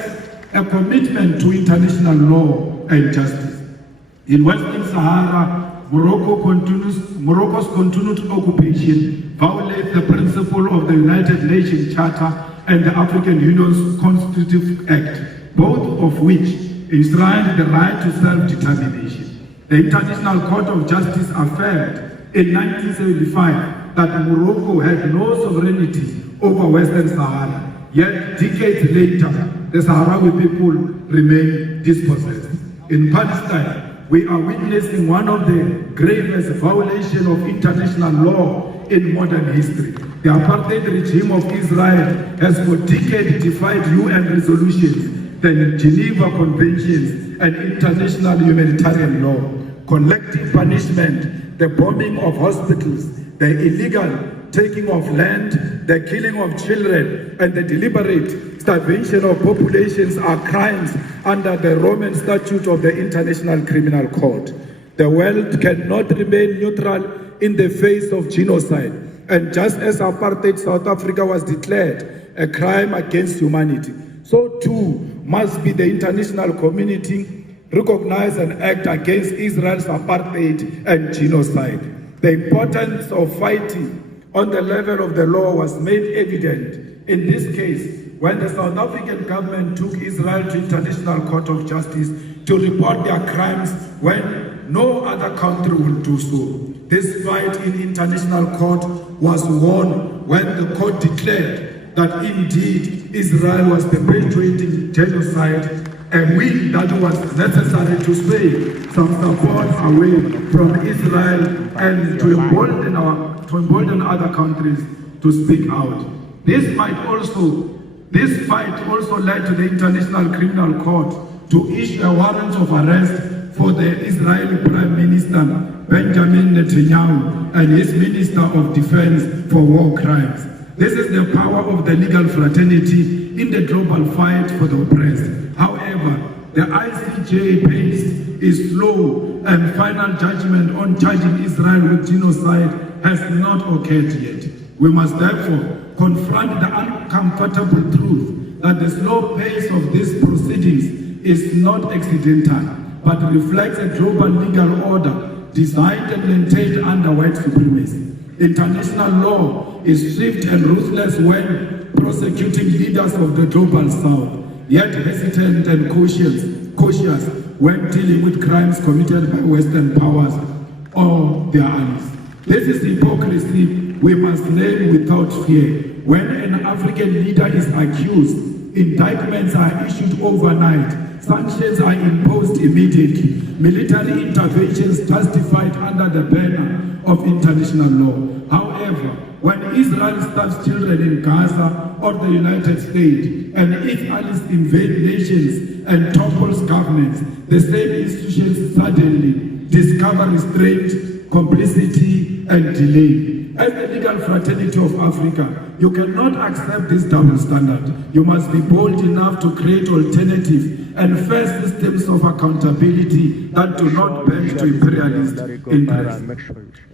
a commitment to international law and justice. In Western Sahara, Morocco's continued occupation violates the principle of the United Nations Charter and the African Union's Constitutive Act, both of which enshrine the right to self-determination. The International Court of Justice affirmed in 1975 that Morocco had no sovereignty over Western Sahara, yet decades later, the Sahrawi people remain dispossessed. In Palestine, we are witnessing one of the gravest violations of international law in modern history. The apartheid regime of Israel has for decades defied UN resolutions, the Geneva Conventions, and international humanitarian law. Collective punishment, the bombing of hospitals, the illegal taking of land, the killing of children, and the deliberate starvation of populations are crimes under the Roman Statute of the International Criminal Court. The world cannot remain neutral in the face of genocide. And just as apartheid South Africa was declared a crime against humanity, so too must be the international community recognize and act against Israel's apartheid and genocide. The importance of fighting on the level of the law was made evident in this case when the South African government took Israel to International Court of Justice to report their crimes when no other country will do so. This fight in international court was won when the court declared that indeed Israel was perpetuating genocide, a will that was necessary to sway some support away from Israel and to embolden other countries to speak out. This fight also led to the International Criminal Court to issue a warrant of arrest for the Israeli Prime Minister Benjamin Netanyahu and his Minister of Defense for war crimes. This is the power of the legal fraternity in the global fight for the oppressed. However, the ICJ pace is slow and final judgment on charging Israel with genocide has not occurred yet. We must therefore confront the uncomfortable truth that the slow pace of these proceedings is not accidental, but reflects a global legal order designed and maintained under white supremacy. International law is swift and ruthless when prosecuting leaders of the global south, yet hesitant and cautious when dealing with crimes committed by Western powers or their allies. This is hypocrisy we must name without fear. When an African leader is accused, indictments are issued overnight, sanctions are imposed immediately, military interventions justified under the banner of international law. However, when Israel stabs children in Gaza or the United States, and its allies invade nations and topples governments, the same institutions suddenly discover restraint, complicity, and delay. As the legal fraternity of Africa, you cannot accept this double standard. You must be bold enough to create alternatives and fair systems of accountability that do not bend to imperialist interests.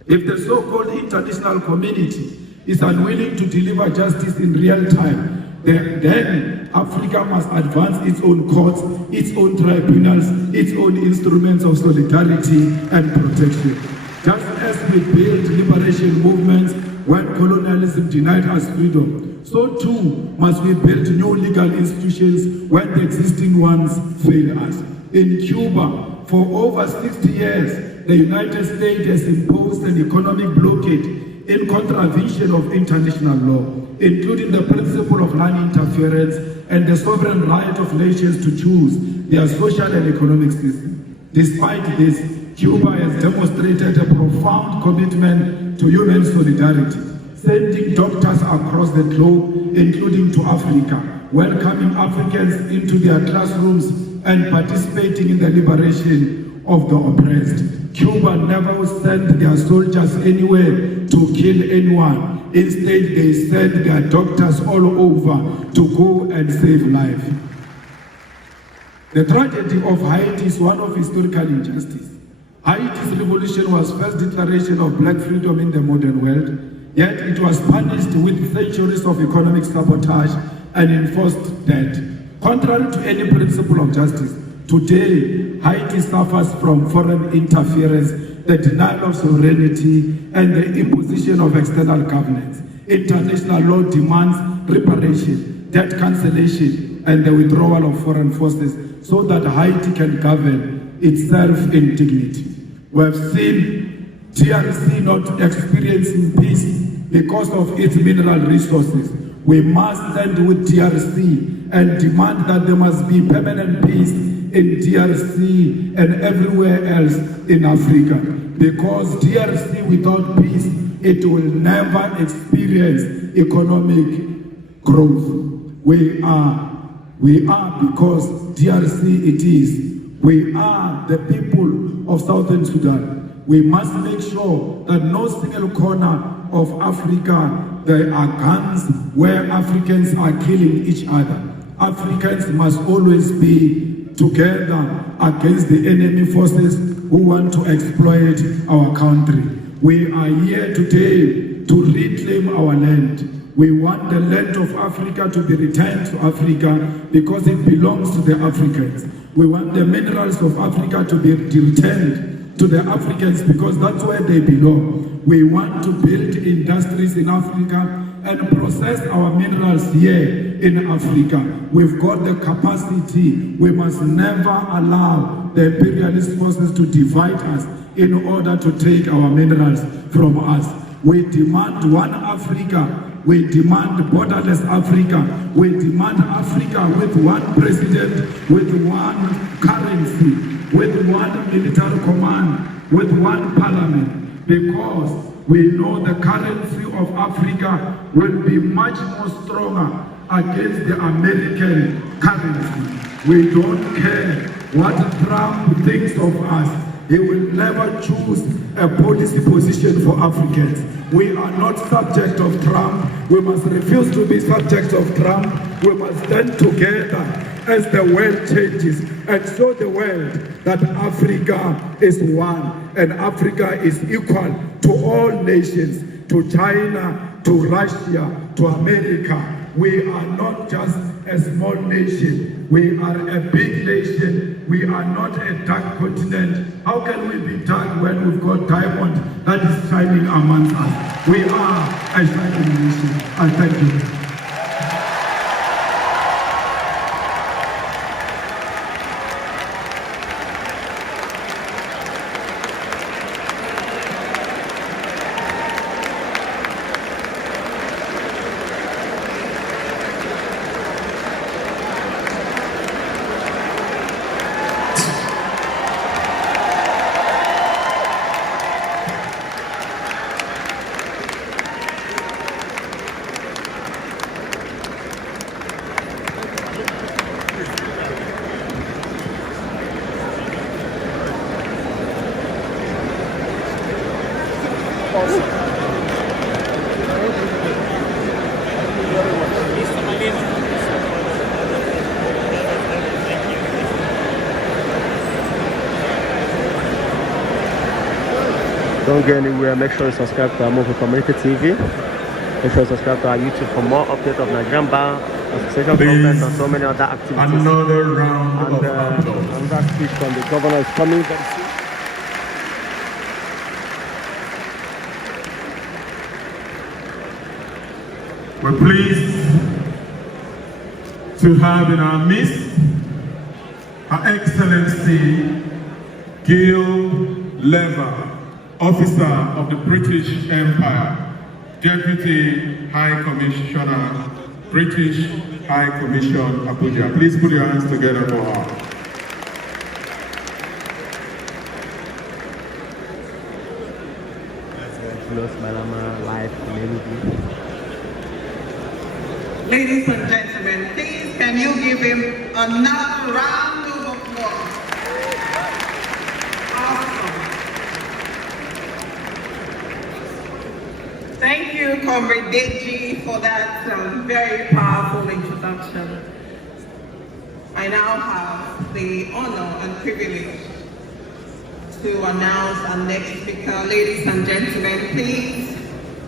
If the so-called international community is unwilling to deliver justice in real time, then Africa must advance its own courts, its own tribunals, its own instruments of solidarity and protection. Just as we build liberation movements when colonialism denied us freedom, so too must we build new legal institutions when the existing ones fail us. In Cuba, for over 60 years, the United States has imposed an economic blockade in contravention of international law, including the principle of non-interference and the sovereign right of nations to choose their social and economic system. Despite this, Cuba has demonstrated a profound commitment to human solidarity, sending doctors across the globe, including to Africa, welcoming Africans into their classrooms and participating in the liberation of the oppressed. Cuba never sent their soldiers anywhere to kill anyone. Instead, they sent their doctors all over to go and save life. The tragedy of Haiti is one of historical injustice. Haiti's revolution was first declaration of black freedom in the modern world, yet it was punished with centuries of economic sabotage and enforced debt. Contrary to any principle of justice, today Haiti suffers from foreign interference, the denial of sovereignty, and the imposition of external governance. International law demands reparation, debt cancellation, and the withdrawal of foreign forces so that Haiti can govern itself in dignity. We have seen DRC not experiencing peace because of its mineral resources. We must stand with DRC and demand that there must be permanent peace in DRC and everywhere else in Africa. Because DRC without peace, it will never experience economic growth. We are because DRC it is. We are the people of Southern Sudan. We must make sure that no single corner of Africa there are guns where Africans are killing each other. Africans must always be together against the enemy forces who want to exploit our country. We are here today to reclaim our land. We want the land of Africa to be returned to Africa because it belongs to the Africans. We want the minerals of Africa to be returned to the Africans because that's where they belong. We want to build industries in Africa and process our minerals here in Africa. We've got the capacity. We must never allow the imperialist forces to divide us in order to take our minerals from us. We demand one Africa. We demand borderless Africa. We demand Africa with one president, with one currency, with one military command, with one parliament, because we know the currency of Africa will be much more stronger against the American currency. We don't care what Trump thinks of us. He will never choose a policy position for Africans. We are not subject of Trump. We must refuse to be subject of Trump. We must stand together as the world changes and show the world that Africa is one and Africa is equal to all nations, to China, to Russia, to America. We are not just a small nation. We are a big nation. We are not a dark continent. How can we be dark when we've got diamond that is shining amongst us? We are a shining nation. I thank you. Don't go anywhere. Make sure you subscribe to our Movie Community TV. Make sure you subscribe to our YouTube for more updates of Nigerian Bar Association content and so many other activities. Another round of applause. Another speech from the governor is coming very soon. We're pleased to have in our midst Her Excellency Gil Lever, Officer of the British Empire, Deputy High Commissioner, British High Commission, Abuja. Please put your hands together for her. Julius Malema live in Enugu. Ladies and gentlemen, please can you give him another round of applause? Awesome. Thank you, Comrade Deji, for that very powerful introduction. I now have the honor and privilege to announce our next speaker. Ladies and gentlemen, please